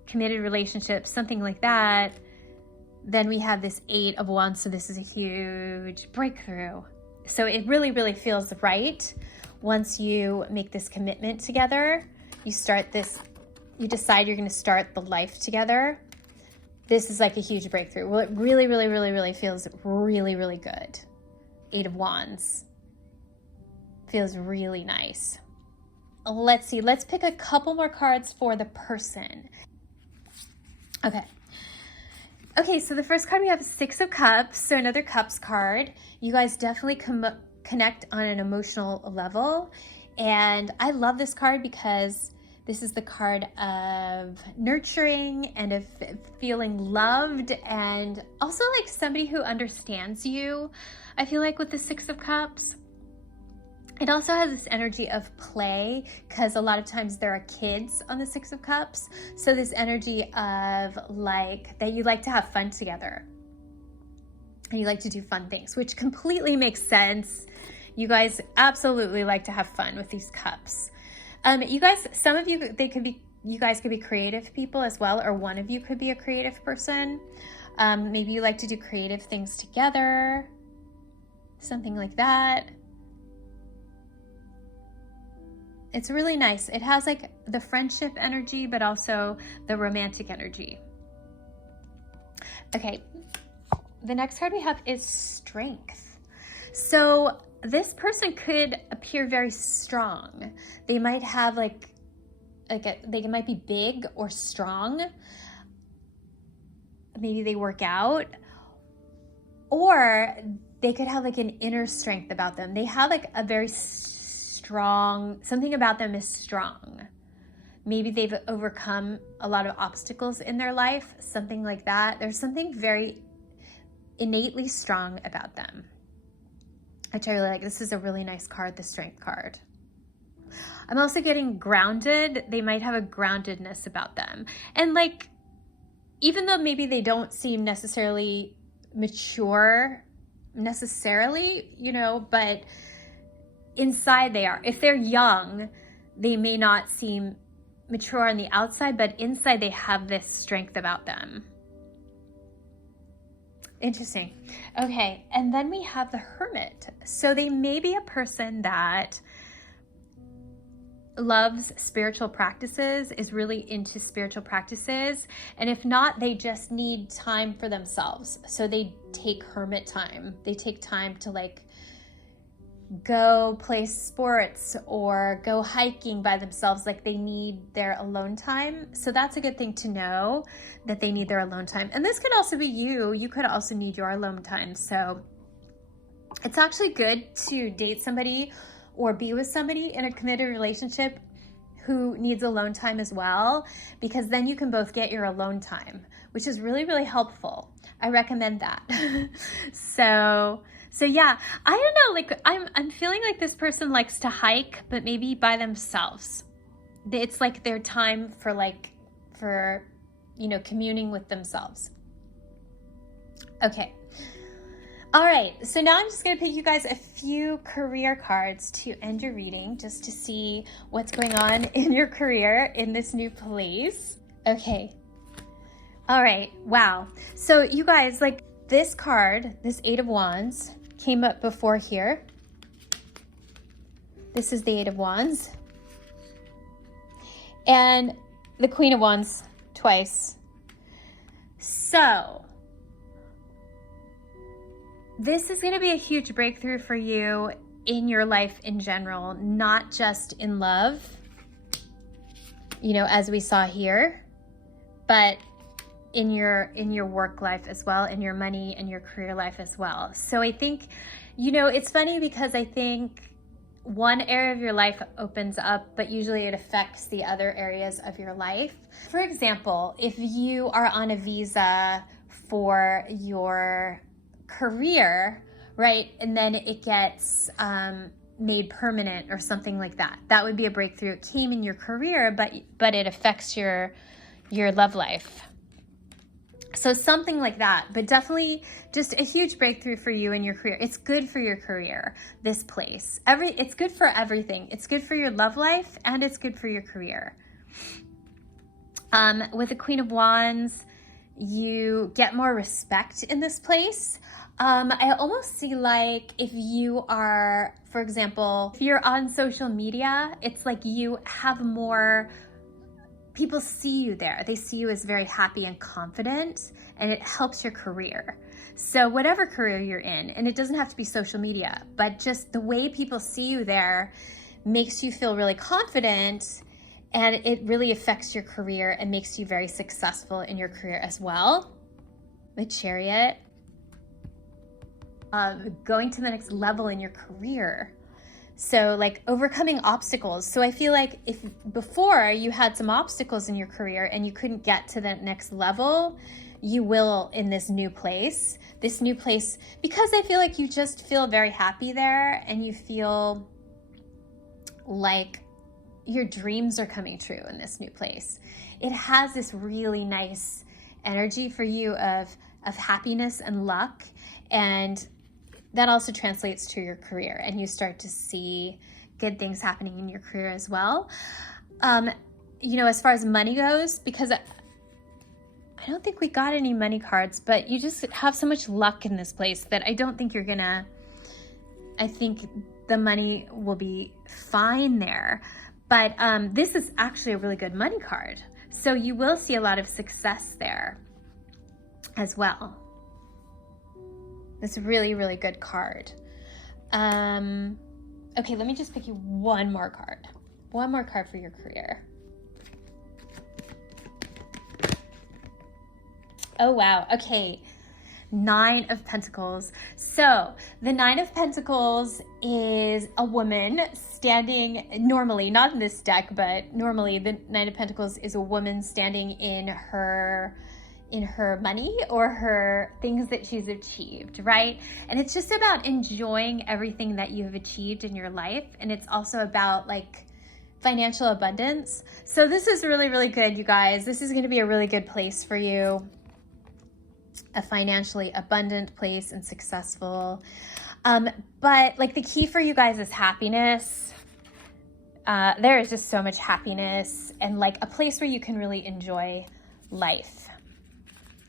committed relationships, something like that, then we have this 8 of Wands. So this is a huge breakthrough. So it really, really feels right. Once you make this commitment together, you start this, you decide you're going to start the life together. This is like a huge breakthrough. Well, it really, really, really, really feels really, really good. 8 of Wands. Feels really nice. Let's see. Let's pick a couple more cards for the person. Okay. Okay, so the first card we have is 6 of Cups. So another Cups card. You guys definitely connect on an emotional level. And I love this card because this is the card of nurturing and of feeling loved, and also like somebody who understands you. I feel like with the 6 of Cups, it also has this energy of play, because a lot of times there are kids on the 6 of Cups. So this energy of like that you like to have fun together and you like to do fun things, which completely makes sense. You guys absolutely like to have fun with these cups. You guys, some of you, you guys could be creative people as well, or one of you could be a creative person. Maybe you like to do creative things together, something like that. It's really nice. It has like the friendship energy, but also the romantic energy. Okay, the next card we have is Strength. So this person could appear very strong. They might have they might be big or strong. Maybe they work out, or they could have like an inner strength about them. They have like a very strong, something about them is strong. Maybe they've overcome a lot of obstacles in their life, something like that. There's something very innately strong about them, which I really like. This is a really nice card, the Strength card. I'm also getting grounded. They might have a groundedness about them. And like, even though maybe they don't seem necessarily mature, you know, but inside they are. If they're young, they may not seem mature on the outside, but inside they have this strength about them. Interesting. Okay, and then we have the Hermit. So they may be a person that loves spiritual practices, is really into spiritual practices. And if not, they just need time for themselves. So they take hermit time. They take time to like go play sports or go hiking by themselves. Like they need their alone time. So that's a good thing to know, that they need their alone time. And this could also be you. You could also need your alone time. So it's actually good to date somebody or be with somebody in a committed relationship who needs alone time as well, because then you can both get your alone time, which is really, really helpful. I recommend that. So yeah, I don't know, like I'm feeling like this person likes to hike, but maybe by themselves. It's like their time for you know, communing with themselves. Okay. All right, so now I'm just gonna pick you guys a few career cards to end your reading, just to see what's going on in your career in this new place. Okay. All right, wow. So you guys, like this card, this Eight of Wands, came up before here. This is the Eight of Wands. And the Queen of Wands twice. So this is going to be a huge breakthrough for you in your life in general, not just in love, you know, as we saw here, but in your work life as well, in your money and your career life as well. So I think, you know, it's funny because I think one area of your life opens up, but usually it affects the other areas of your life. For example, if you are on a visa for your career, right, and then it gets made permanent or something like that, that would be a breakthrough. It came in your career, but it affects your love life. So something like that, but definitely just a huge breakthrough for you in your career. It's good for your career, this place. It's good for everything. It's good for your love life and it's good for your career. With the Queen of Wands, you get more respect in this place. I almost see like if you are, for example, if you're on social media, it's like you have more, people see you there. They see you as very happy and confident, and it helps your career. So whatever career you're in, and it doesn't have to be social media, but just the way people see you there makes you feel really confident, and it really affects your career and makes you very successful in your career as well. The Chariot. Going to the next level in your career. So like overcoming obstacles. So I feel like if before you had some obstacles in your career and you couldn't get to the next level, you will in this new place. This new place, because I feel like you just feel very happy there and you feel like your dreams are coming true in this new place. It has this really nice energy for you of happiness and luck, and that also translates to your career, and you start to see good things happening in your career as well. You know, as far as money goes, because I don't think we got any money cards, but you just have so much luck in this place that I don't think you're gonna, I think the money will be fine there. But this is actually a really good money card. So you will see a lot of success there as well. It's a really, really good card. Okay, let me just pick you one more card. One more card for your career. Oh, wow. Okay. Nine of Pentacles. So the Nine of Pentacles is a woman standing, normally, not in this deck, but normally the Nine of Pentacles is a woman standing in her money or her things that she's achieved, right? And it's just about enjoying everything that you have achieved in your life. And it's also about like financial abundance. So this is really, really good, you guys. This is going to be a really good place for you. A financially abundant place and successful. But like the key for you guys is happiness. There is just so much happiness and like a place where you can really enjoy life.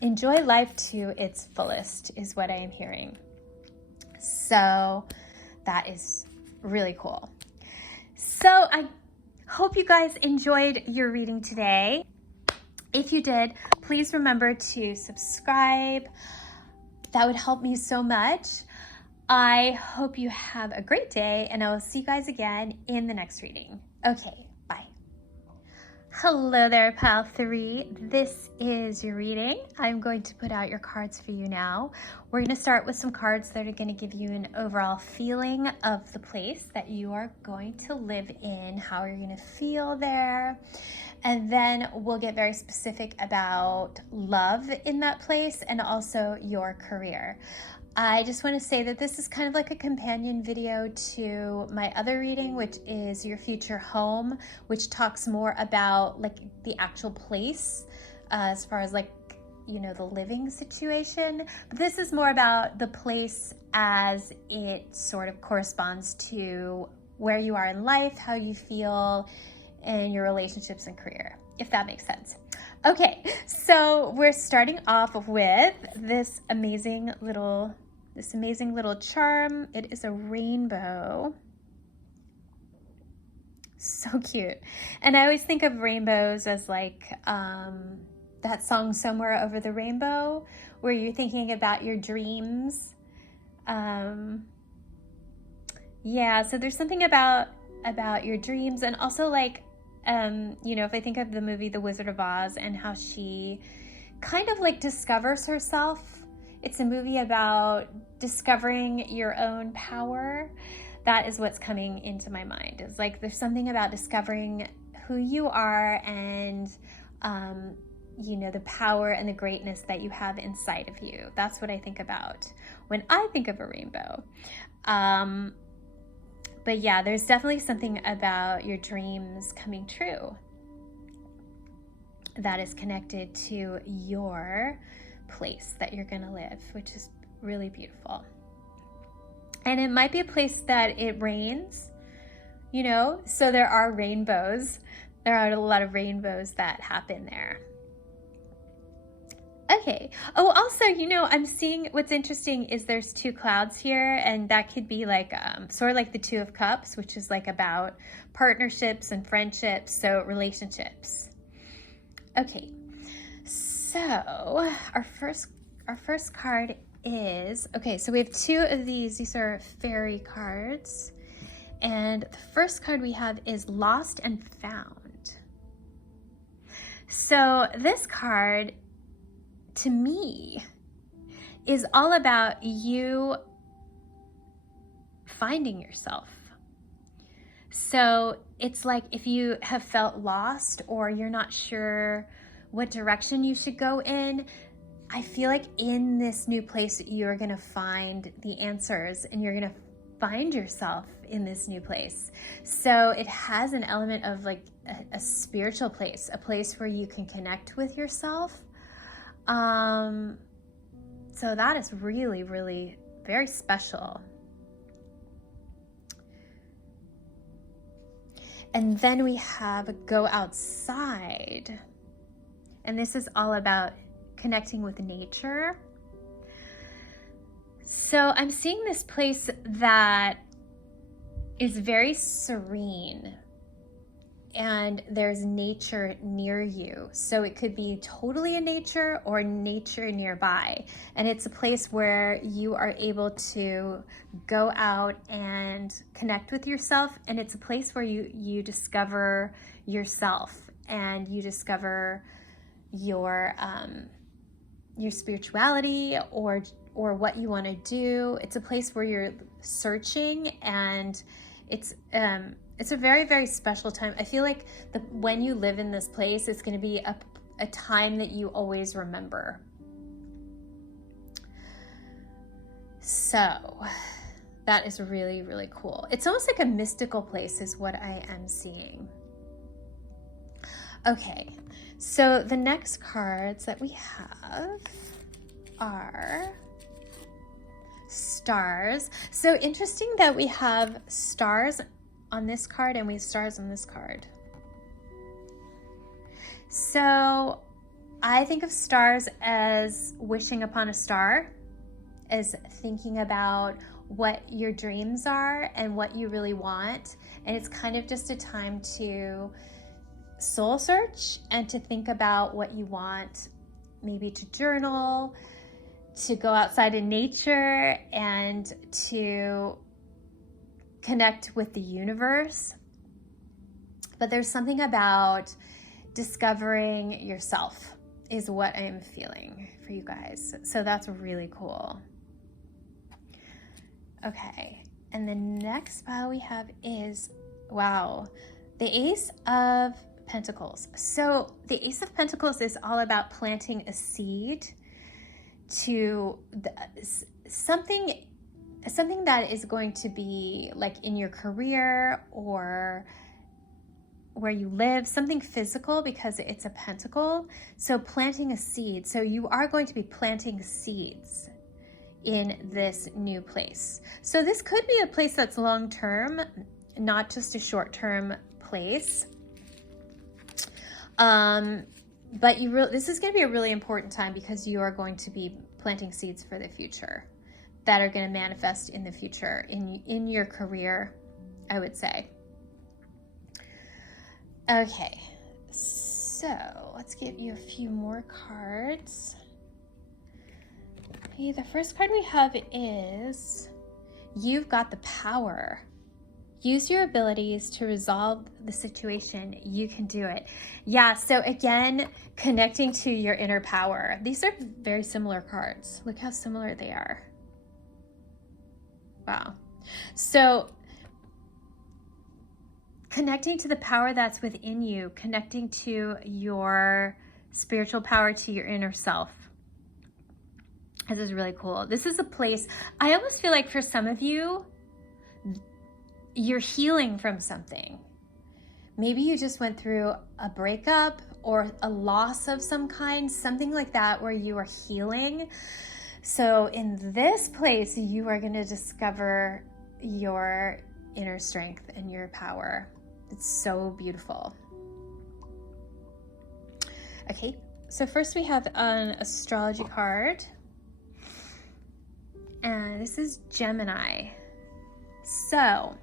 Enjoy life to its fullest is what I am hearing. So that is really cool. So I Hope you guys enjoyed your reading today. If you did, please remember to subscribe. That would help me so much. I hope you have a great day, and I will see you guys again in the next reading. Okay, bye. Hello there, Pile 3. This is your reading. I'm going to put out your cards for you now. We're going to start with some cards that are going to give you an overall feeling of the place that you are going to live in, how you're going to feel there. And then we'll get very specific about love in that place and also your career. I just want to say that this is kind of like a companion video to my other reading, which is Your Future Home, which talks more about like the actual place as far as like, you know, the living situation. But this is more about the place as it sort of corresponds to where you are in life, how you feel in your relationships and career, if that makes sense. Okay, so we're starting off with this amazing little charm. It is a rainbow. So cute. And I always think of rainbows as like that song Somewhere Over the Rainbow, where you're thinking about your dreams. Yeah, so there's something about your dreams, and also like you know, if I think of the movie The Wizard of Oz and how she kind of like discovers herself. It's a movie about discovering your own power. That is what's coming into my mind. It's like there's something about discovering who you are and you know, the power and the greatness that you have inside of you. That's what I think about when I think of a rainbow. But yeah, there's definitely something about your dreams coming true that is connected to your place that you're going to live, which is really beautiful. And it might be a place that it rains, you know, so there are rainbows. There are a lot of rainbows that happen there. Okay. Oh, also, you know, I'm seeing what's interesting is there's two clouds here, and that could be like sort of like the Two of Cups, which is like about partnerships and friendships, so relationships. Okay. So our first card is, okay, so we have two of these. These are fairy cards. And the first card we have is Lost and Found. So this card, to me, is all about you finding yourself. So it's like if you have felt lost or you're not sure what direction you should go in, I feel like in this new place you're going to find the answers and you're going to find yourself in this new place. So it has an element of like a spiritual place, a place where you can connect with yourself. So that is really, really very special. And then we have Go Outside. And this is all about connecting with nature. So I'm seeing this place that is very serene and there's nature near you. So it could be totally in nature or nature nearby. And it's a place where you are able to go out and connect with yourself. And it's a place where you discover yourself and you discover your spirituality or what you want to do. It's a place where you're searching, and it's a very, very special time. I feel like when you live in this place, it's going to be a time that you always remember. So that is really, really cool. It's almost like a mystical place is what I am seeing. Okay, so the next cards that we have are stars. So interesting that we have stars on this card and we have stars on this card. So I think of stars as wishing upon a star, as thinking about what your dreams are and what you really want. And it's kind of just a time to soul search and to think about what you want, maybe to journal, to go outside in nature, and to connect with the universe. But there's something about discovering yourself is what I'm feeling for you guys. So that's really cool. Okay, and the next pile we have is, wow, the Ace of Pentacles. So the Ace of Pentacles is all about planting a seed to something that is going to be like in your career or where you live, something physical, because it's a pentacle. So planting a seed. So you are going to be planting seeds in this new place. So this could be a place that's long-term, not just a short-term place. But this is going to be a really important time because you are going to be planting seeds for the future that are going to manifest in the future in your career, I would say. Okay, so let's give you a few more cards. Okay, the first card we have is, you've got the power. Use your abilities to resolve the situation. You can do it. Yeah, so again, connecting to your inner power. These are very similar cards. Look how similar they are. Wow. So connecting to the power that's within you, connecting to your spiritual power, to your inner self. This is really cool. This is a place, I almost feel like for some of you, you're healing from something. Maybe you just went through a breakup or a loss of some kind, something like that, where you are healing. So in this place, you are going to discover your inner strength and your power. It's so beautiful. Okay, so first we have an astrology card. And this is Gemini. So,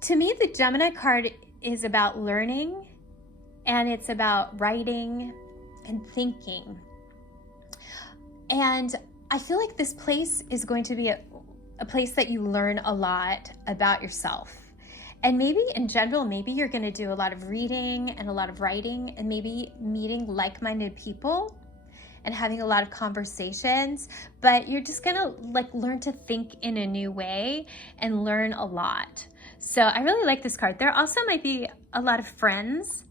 to me, the Gemini card is about learning, and it's about writing and thinking. And I feel like this place is going to be a place that you learn a lot about yourself. And maybe in general, maybe you're going to do a lot of reading and a lot of writing and maybe meeting like-minded people and having a lot of conversations, but you're just going to like learn to think in a new way and learn a lot. So I really like this card. There also might be a lot of friends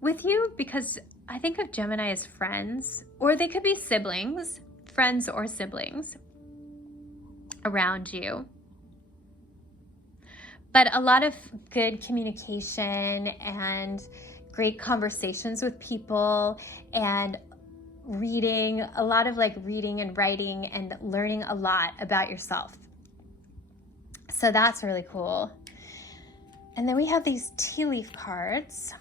with you, because I think of Gemini as friends, or they could be siblings, friends or siblings around you. But a lot of good communication and great conversations with people, and reading, a lot of like reading and writing and learning a lot about yourself. So that's really cool. And then we have these tea leaf cards.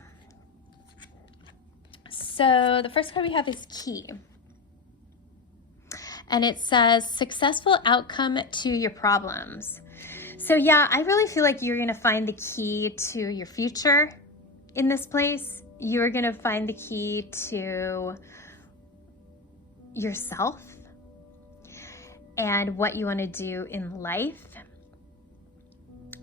So the first card we have is Key. And it says, successful outcome to your problems. So yeah, I really feel like you're gonna find the key to your future in this place. You're gonna find the key to yourself and what you wanna do in life.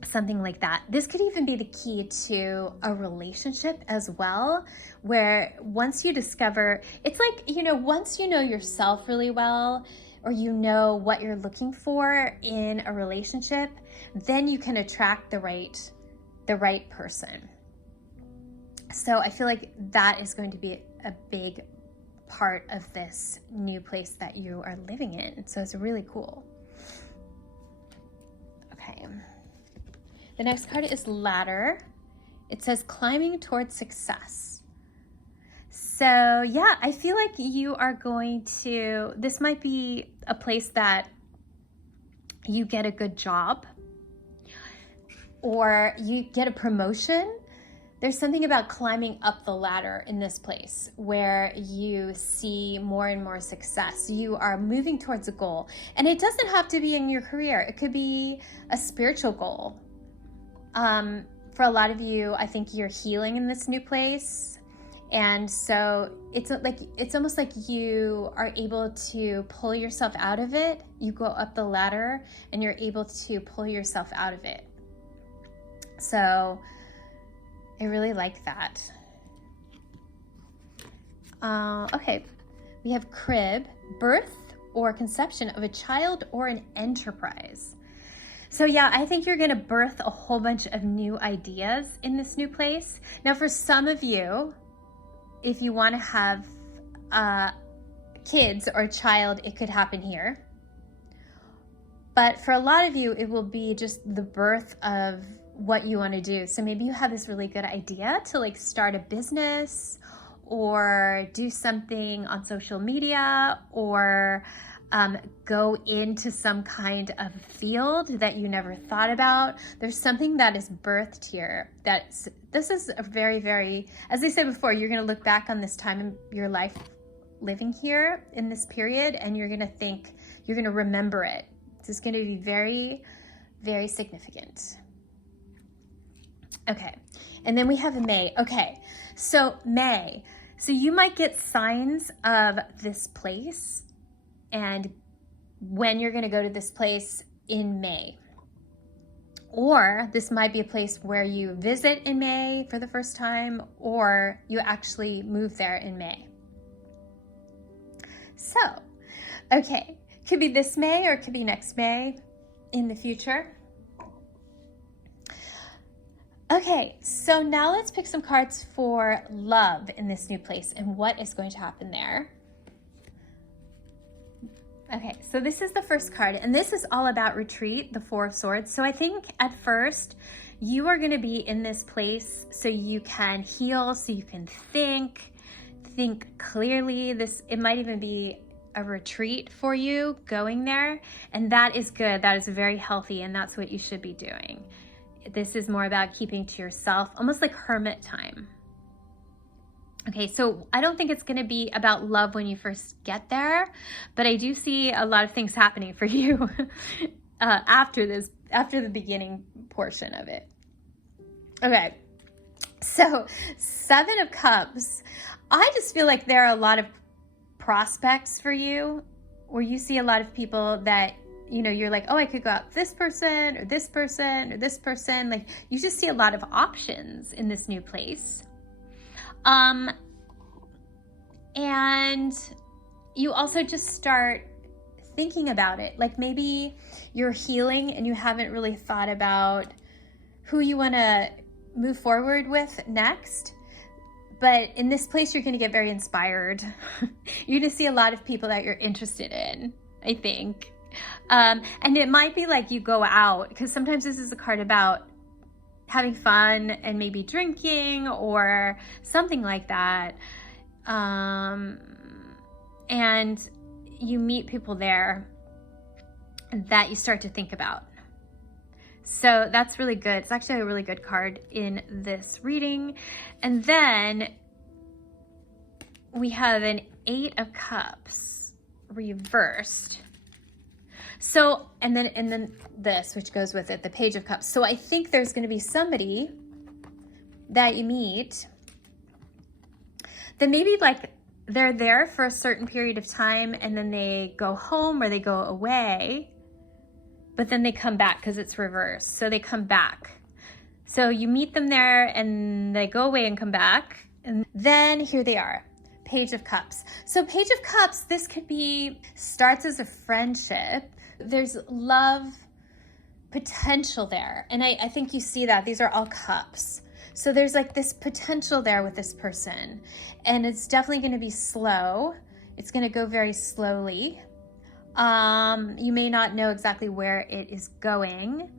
Something like that. This could even be the key to a relationship as well, where once you discover, it's like, you know, once you know yourself really well, or you know what you're looking for in a relationship, then you can attract the right person. So I feel like that is going to be a big part of this new place that you are living in. So it's really cool. Okay. The next card is Ladder. It says climbing towards success. So yeah, I feel like you are going to, this might be a place that you get a good job, or you get a promotion there's something about climbing up the ladder in this place where you see more and more success. You are moving towards a goal. And it doesn't have to be in your career. It could be a spiritual goal. For a lot of you, I think you're healing in this new place. And so it's almost like you are able to pull yourself out of it. You go up the ladder and you're able to pull yourself out of it. So I really like that. Okay, we have crib, birth or conception of a child or an enterprise. So yeah, I think you're gonna birth a whole bunch of new ideas in this new place. Now for some of you, if you wanna have kids or a child, it could happen here. But for a lot of you, it will be just the birth of what you want to do. So maybe you have this really good idea to like start a business or do something on social media or go into some kind of field that you never thought about. There's something that is birthed here. This is a very, very, as I said before, you're going to look back on this time in your life living here in this period and you're going to think, you're going to remember it. This is going to be very, very significant. Okay, and then we have May. Okay, so May. So you might get signs of this place and when you're going to go to this place in May. Or this might be a place where you visit in May for the first time or you actually move there in May. So, okay, could be this May or it could be next May in the future. Okay, so now let's pick some cards for love in this new place and what is going to happen there. Okay, so this is the first card, and this is all about retreat, the Four of Swords. So I think at first you are going to be in this place so you can heal, so you can think clearly. It might even be a retreat for you going there, and that is good. That is very healthy, and that's what you should be doing. This is more about keeping to yourself, almost like hermit time. Okay, so I don't think it's going to be about love when you first get there, but I do see a lot of things happening for you after the beginning portion of it. Okay, so Seven of Cups. I just feel like there are a lot of prospects for you where you see a lot of people that you're like, oh, I could go out with this person or this person or this person. Like you just see a lot of options in this new place. And you also just start thinking about it. Like maybe you're healing and you haven't really thought about who you want to move forward with next. But in this place, you're going to get very inspired. You're going to see a lot of people that you're interested in, I think. And it might be like you go out, because sometimes this is a card about having fun and maybe drinking or something like that. And you meet people there that you start to think about. So that's really good. It's actually a really good card in this reading. And then we have an Eight of Cups reversed. So, and then this, which goes with it, the Page of Cups. So I think there's going to be somebody that you meet that maybe like they're there for a certain period of time and then they go home or they go away, but then they come back because it's reversed. So they come back. So you meet them there and they go away and come back. And then here they are, Page of Cups. So Page of Cups, this could be, starts as a friendship. There's love potential there. And I think you see that. These are all cups. So there's like this potential there with this person. And it's definitely going to be slow. It's going to go very slowly. You may not know exactly where it is going,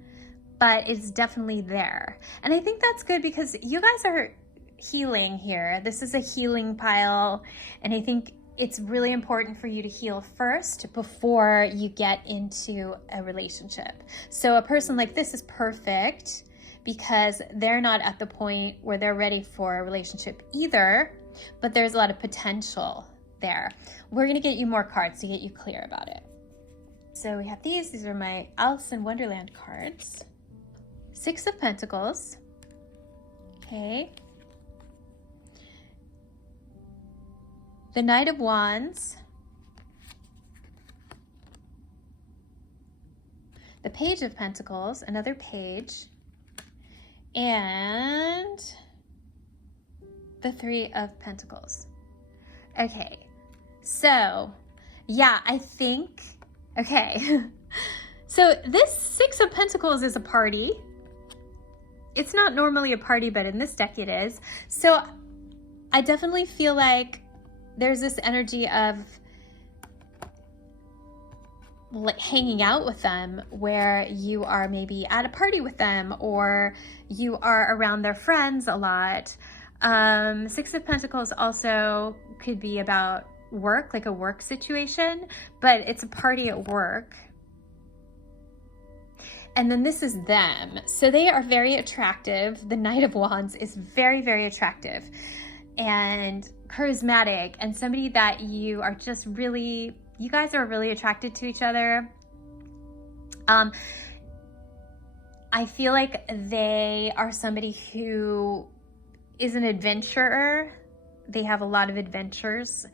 but it's definitely there. And I think that's good because you guys are healing here. This is a healing pile. And I think it's really important for you to heal first before you get into a relationship. So a person like this is perfect because they're not at the point where they're ready for a relationship either, but there's a lot of potential there. We're going to get you more cards to get you clear about it. So we have these are my Alice in Wonderland cards. Six of Pentacles. Okay. The Knight of Wands. The Page of Pentacles, another page. And the Three of Pentacles. Okay. So, yeah, I think, okay. So this Six of Pentacles is a party. It's not normally a party, but in this deck it is. So I definitely feel like there's this energy of like hanging out with them, where you are maybe at a party with them, or you are around their friends a lot. Six of Pentacles also could be about work, like a work situation, but it's a party at work. And then this is them. So they are very attractive. The Knight of Wands is very, very attractive and charismatic, and somebody that you are just really, you guys are really attracted to each other. I feel like they are somebody who is an adventurer. They have a lot of adventures.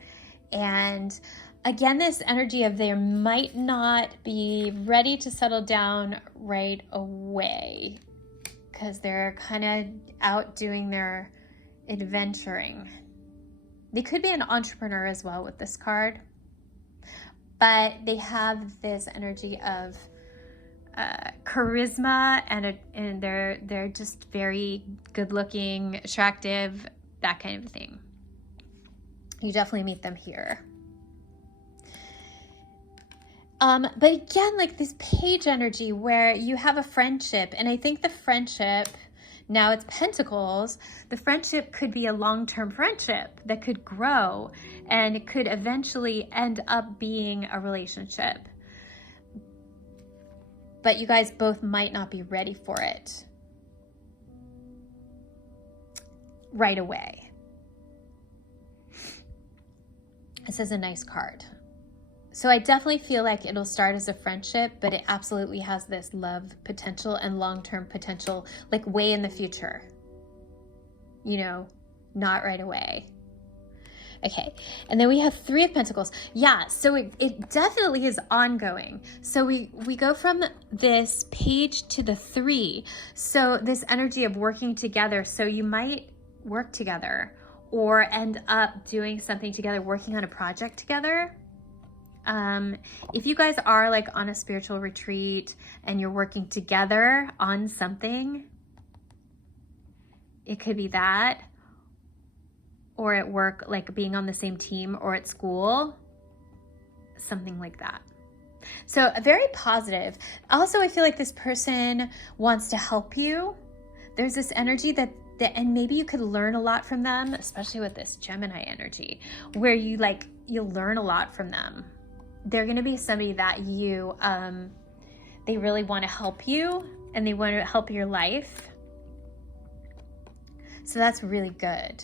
And again, this energy of they might not be ready to settle down right away because they're kind of out doing their adventuring. They could be an entrepreneur as well with this card, but they have this energy of charisma, and they're just very good looking, attractive, that kind of thing. You definitely meet them here. But again, like this page energy where you have a friendship, and I think the friendship, now it's Pentacles, the friendship could be a long-term friendship that could grow, and it could eventually end up being a relationship. But you guys both might not be ready for it right away. This is a nice card. So I definitely feel like it'll start as a friendship, but it absolutely has this love potential and long-term potential, like way in the future. You know, not right away. Okay, and then we have Three of Pentacles. Yeah, so it definitely is ongoing. So we go from this page to the three. So this energy of working together. So you might work together or end up doing something together, working on a project together. If you guys are like on a spiritual retreat and you're working together on something, it could be that. Or at work, like being on the same team, or at school, something like that. So very positive. Also, I feel like this person wants to help you. There's this energy that and maybe you could learn a lot from them, especially with this Gemini energy, where you'll learn a lot from them. They're going to be somebody that they really want to help you, and they want to help your life. So that's really good.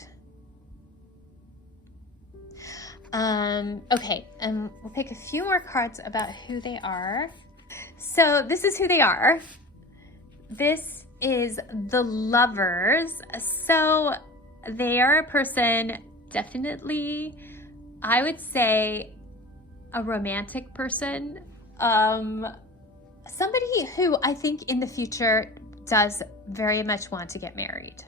Okay, and we'll pick a few more cards about who they are. So this is who they are. This is the Lovers. So they are a person, definitely, I would say, a romantic person. Somebody who I think in the future does very much want to get married.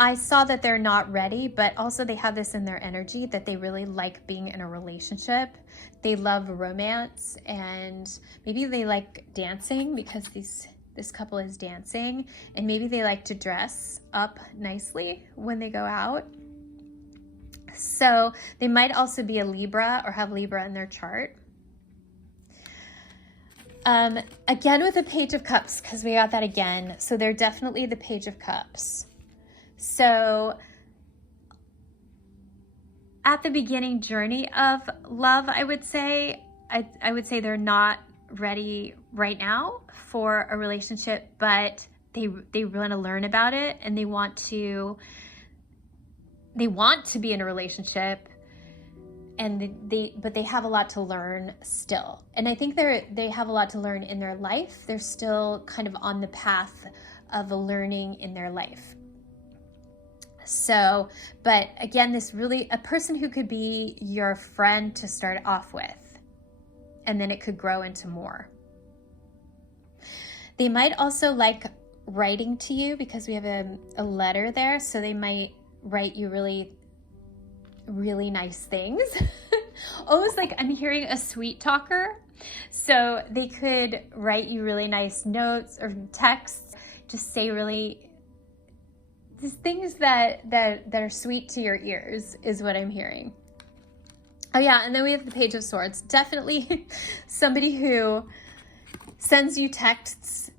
I saw that they're not ready, but also they have this in their energy that they really like being in a relationship. They love romance, and maybe they like dancing because this couple is dancing, and maybe they like to dress up nicely when they go out. So they might also be a Libra or have Libra in their chart. Again with the Page of Cups, because we got that again. So they're definitely the Page of Cups. So at the beginning journey of love, I would say they're not ready right now for a relationship, but they want to learn about it, and they want to be in a relationship, and but they have a lot to learn still. And I think they have a lot to learn in their life. They're still kind of on the path of learning in their life. So, but again, this really, a person who could be your friend to start off with, and then it could grow into more. They might also like writing to you, because we have a letter there. So they might write you really, really nice things. Almost like I'm hearing a sweet talker. So they could write you really nice notes or texts, just say really these things that are sweet to your ears, is what I'm hearing. Oh yeah, and then we have the Page of Swords. Definitely somebody who sends you texts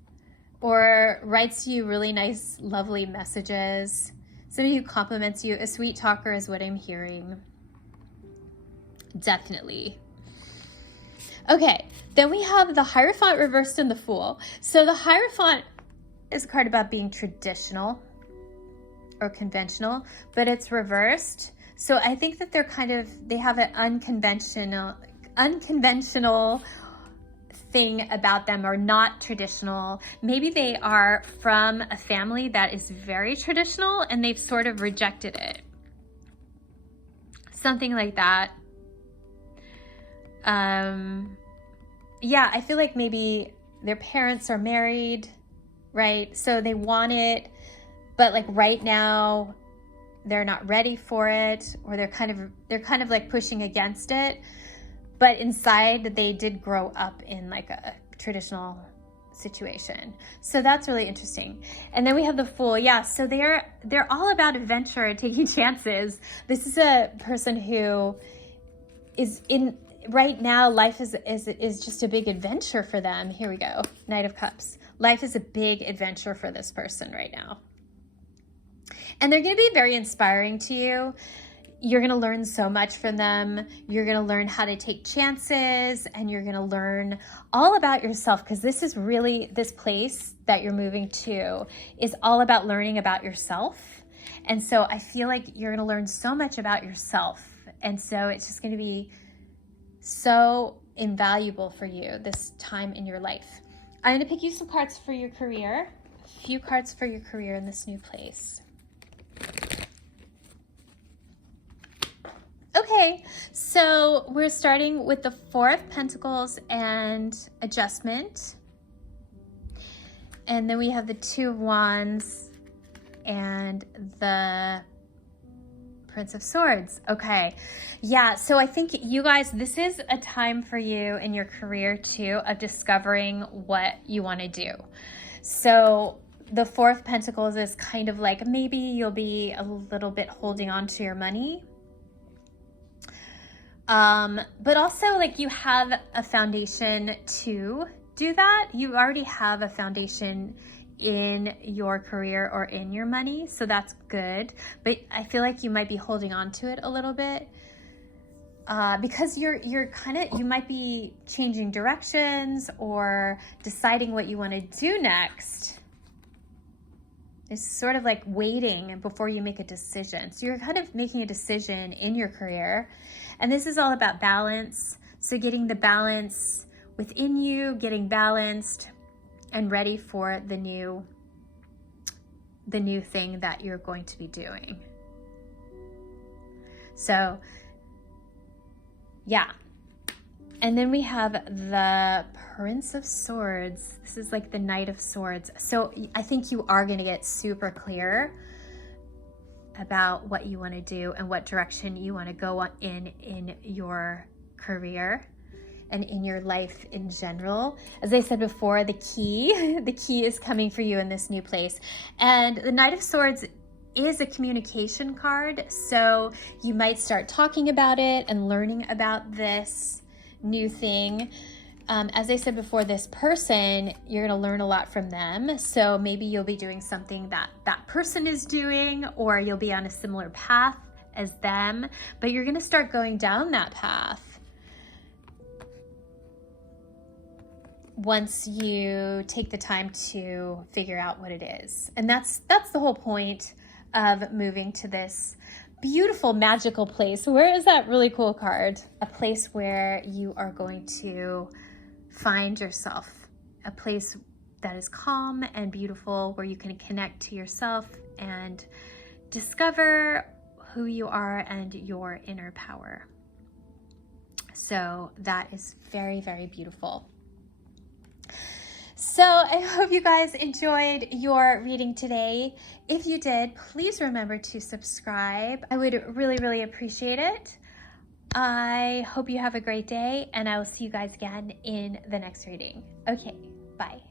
or writes you really nice, lovely messages. Somebody who compliments you. A sweet talker is what I'm hearing. Definitely. Okay, then we have the Hierophant reversed and the Fool. So the Hierophant is a card about being traditional or conventional, but it's reversed. So I think that they have an unconventional thing about them, or not traditional. Maybe they are from a family that is very traditional and they've sort of rejected it. Something like that. Yeah, I feel like maybe their parents are married, right? So they want it, but like right now they're not ready for it, or they're kind of like pushing against it. But inside they did grow up in like a traditional situation. So that's really interesting. And then we have the Fool. Yeah, so they're all about adventure and taking chances. This is a person who is in right now, life is just a big adventure for them. Here we go. Knight of Cups. Life is a big adventure for this person right now. And they're going to be very inspiring to you. You're going to learn so much from them. You're going to learn how to take chances, and you're going to learn all about yourself, because this is really, this place that you're moving to is all about learning about yourself. And so I feel like you're going to learn so much about yourself. And so it's just going to be so invaluable for you this time in your life. I'm going to pick you some cards for your career. A few cards for your career in this new place. Okay, so we're starting with the Four of Pentacles and adjustment. And then we have the Two of Wands and the Prince of Swords. Okay, yeah, so I think you guys, this is a time for you in your career too of discovering what you want to do. So the Four of Pentacles is kind of like maybe you'll be a little bit holding on to your money. But also like you have a foundation to do that. You already have a foundation in your career or in your money, so that's good. But I feel like you might be holding on to it a little bit because you might be changing directions or deciding what you want to do next. It's sort of like waiting before you make a decision. So you're kind of making a decision in your career. And this is all about balance. So getting the balance within you, getting balanced and ready for the new thing that you're going to be doing. So, yeah. And then we have the Prince of Swords. This is like the Knight of Swords. So I think you are going to get super clear about what you want to do and what direction you want to go in your career and in your life in general. As I said before, the key is coming for you in this new place. And the Knight of Swords is a communication card. So you might start talking about it and learning about this new thing. As I said before, this person, you're going to learn a lot from them. So maybe you'll be doing something that that person is doing, or you'll be on a similar path as them, but you're going to start going down that path. once you take the time to figure out what it is. And that's the whole point of moving to this beautiful, magical place. Where is that really cool card? A place where you are going to find yourself, a place that is calm and beautiful, where you can connect to yourself and discover who you are and your inner power. So that is very, very beautiful. So I hope you guys enjoyed your reading today. If you did, please remember to subscribe. I would really, really appreciate it. I hope you have a great day, and I will see you guys again in the next reading. Okay, bye.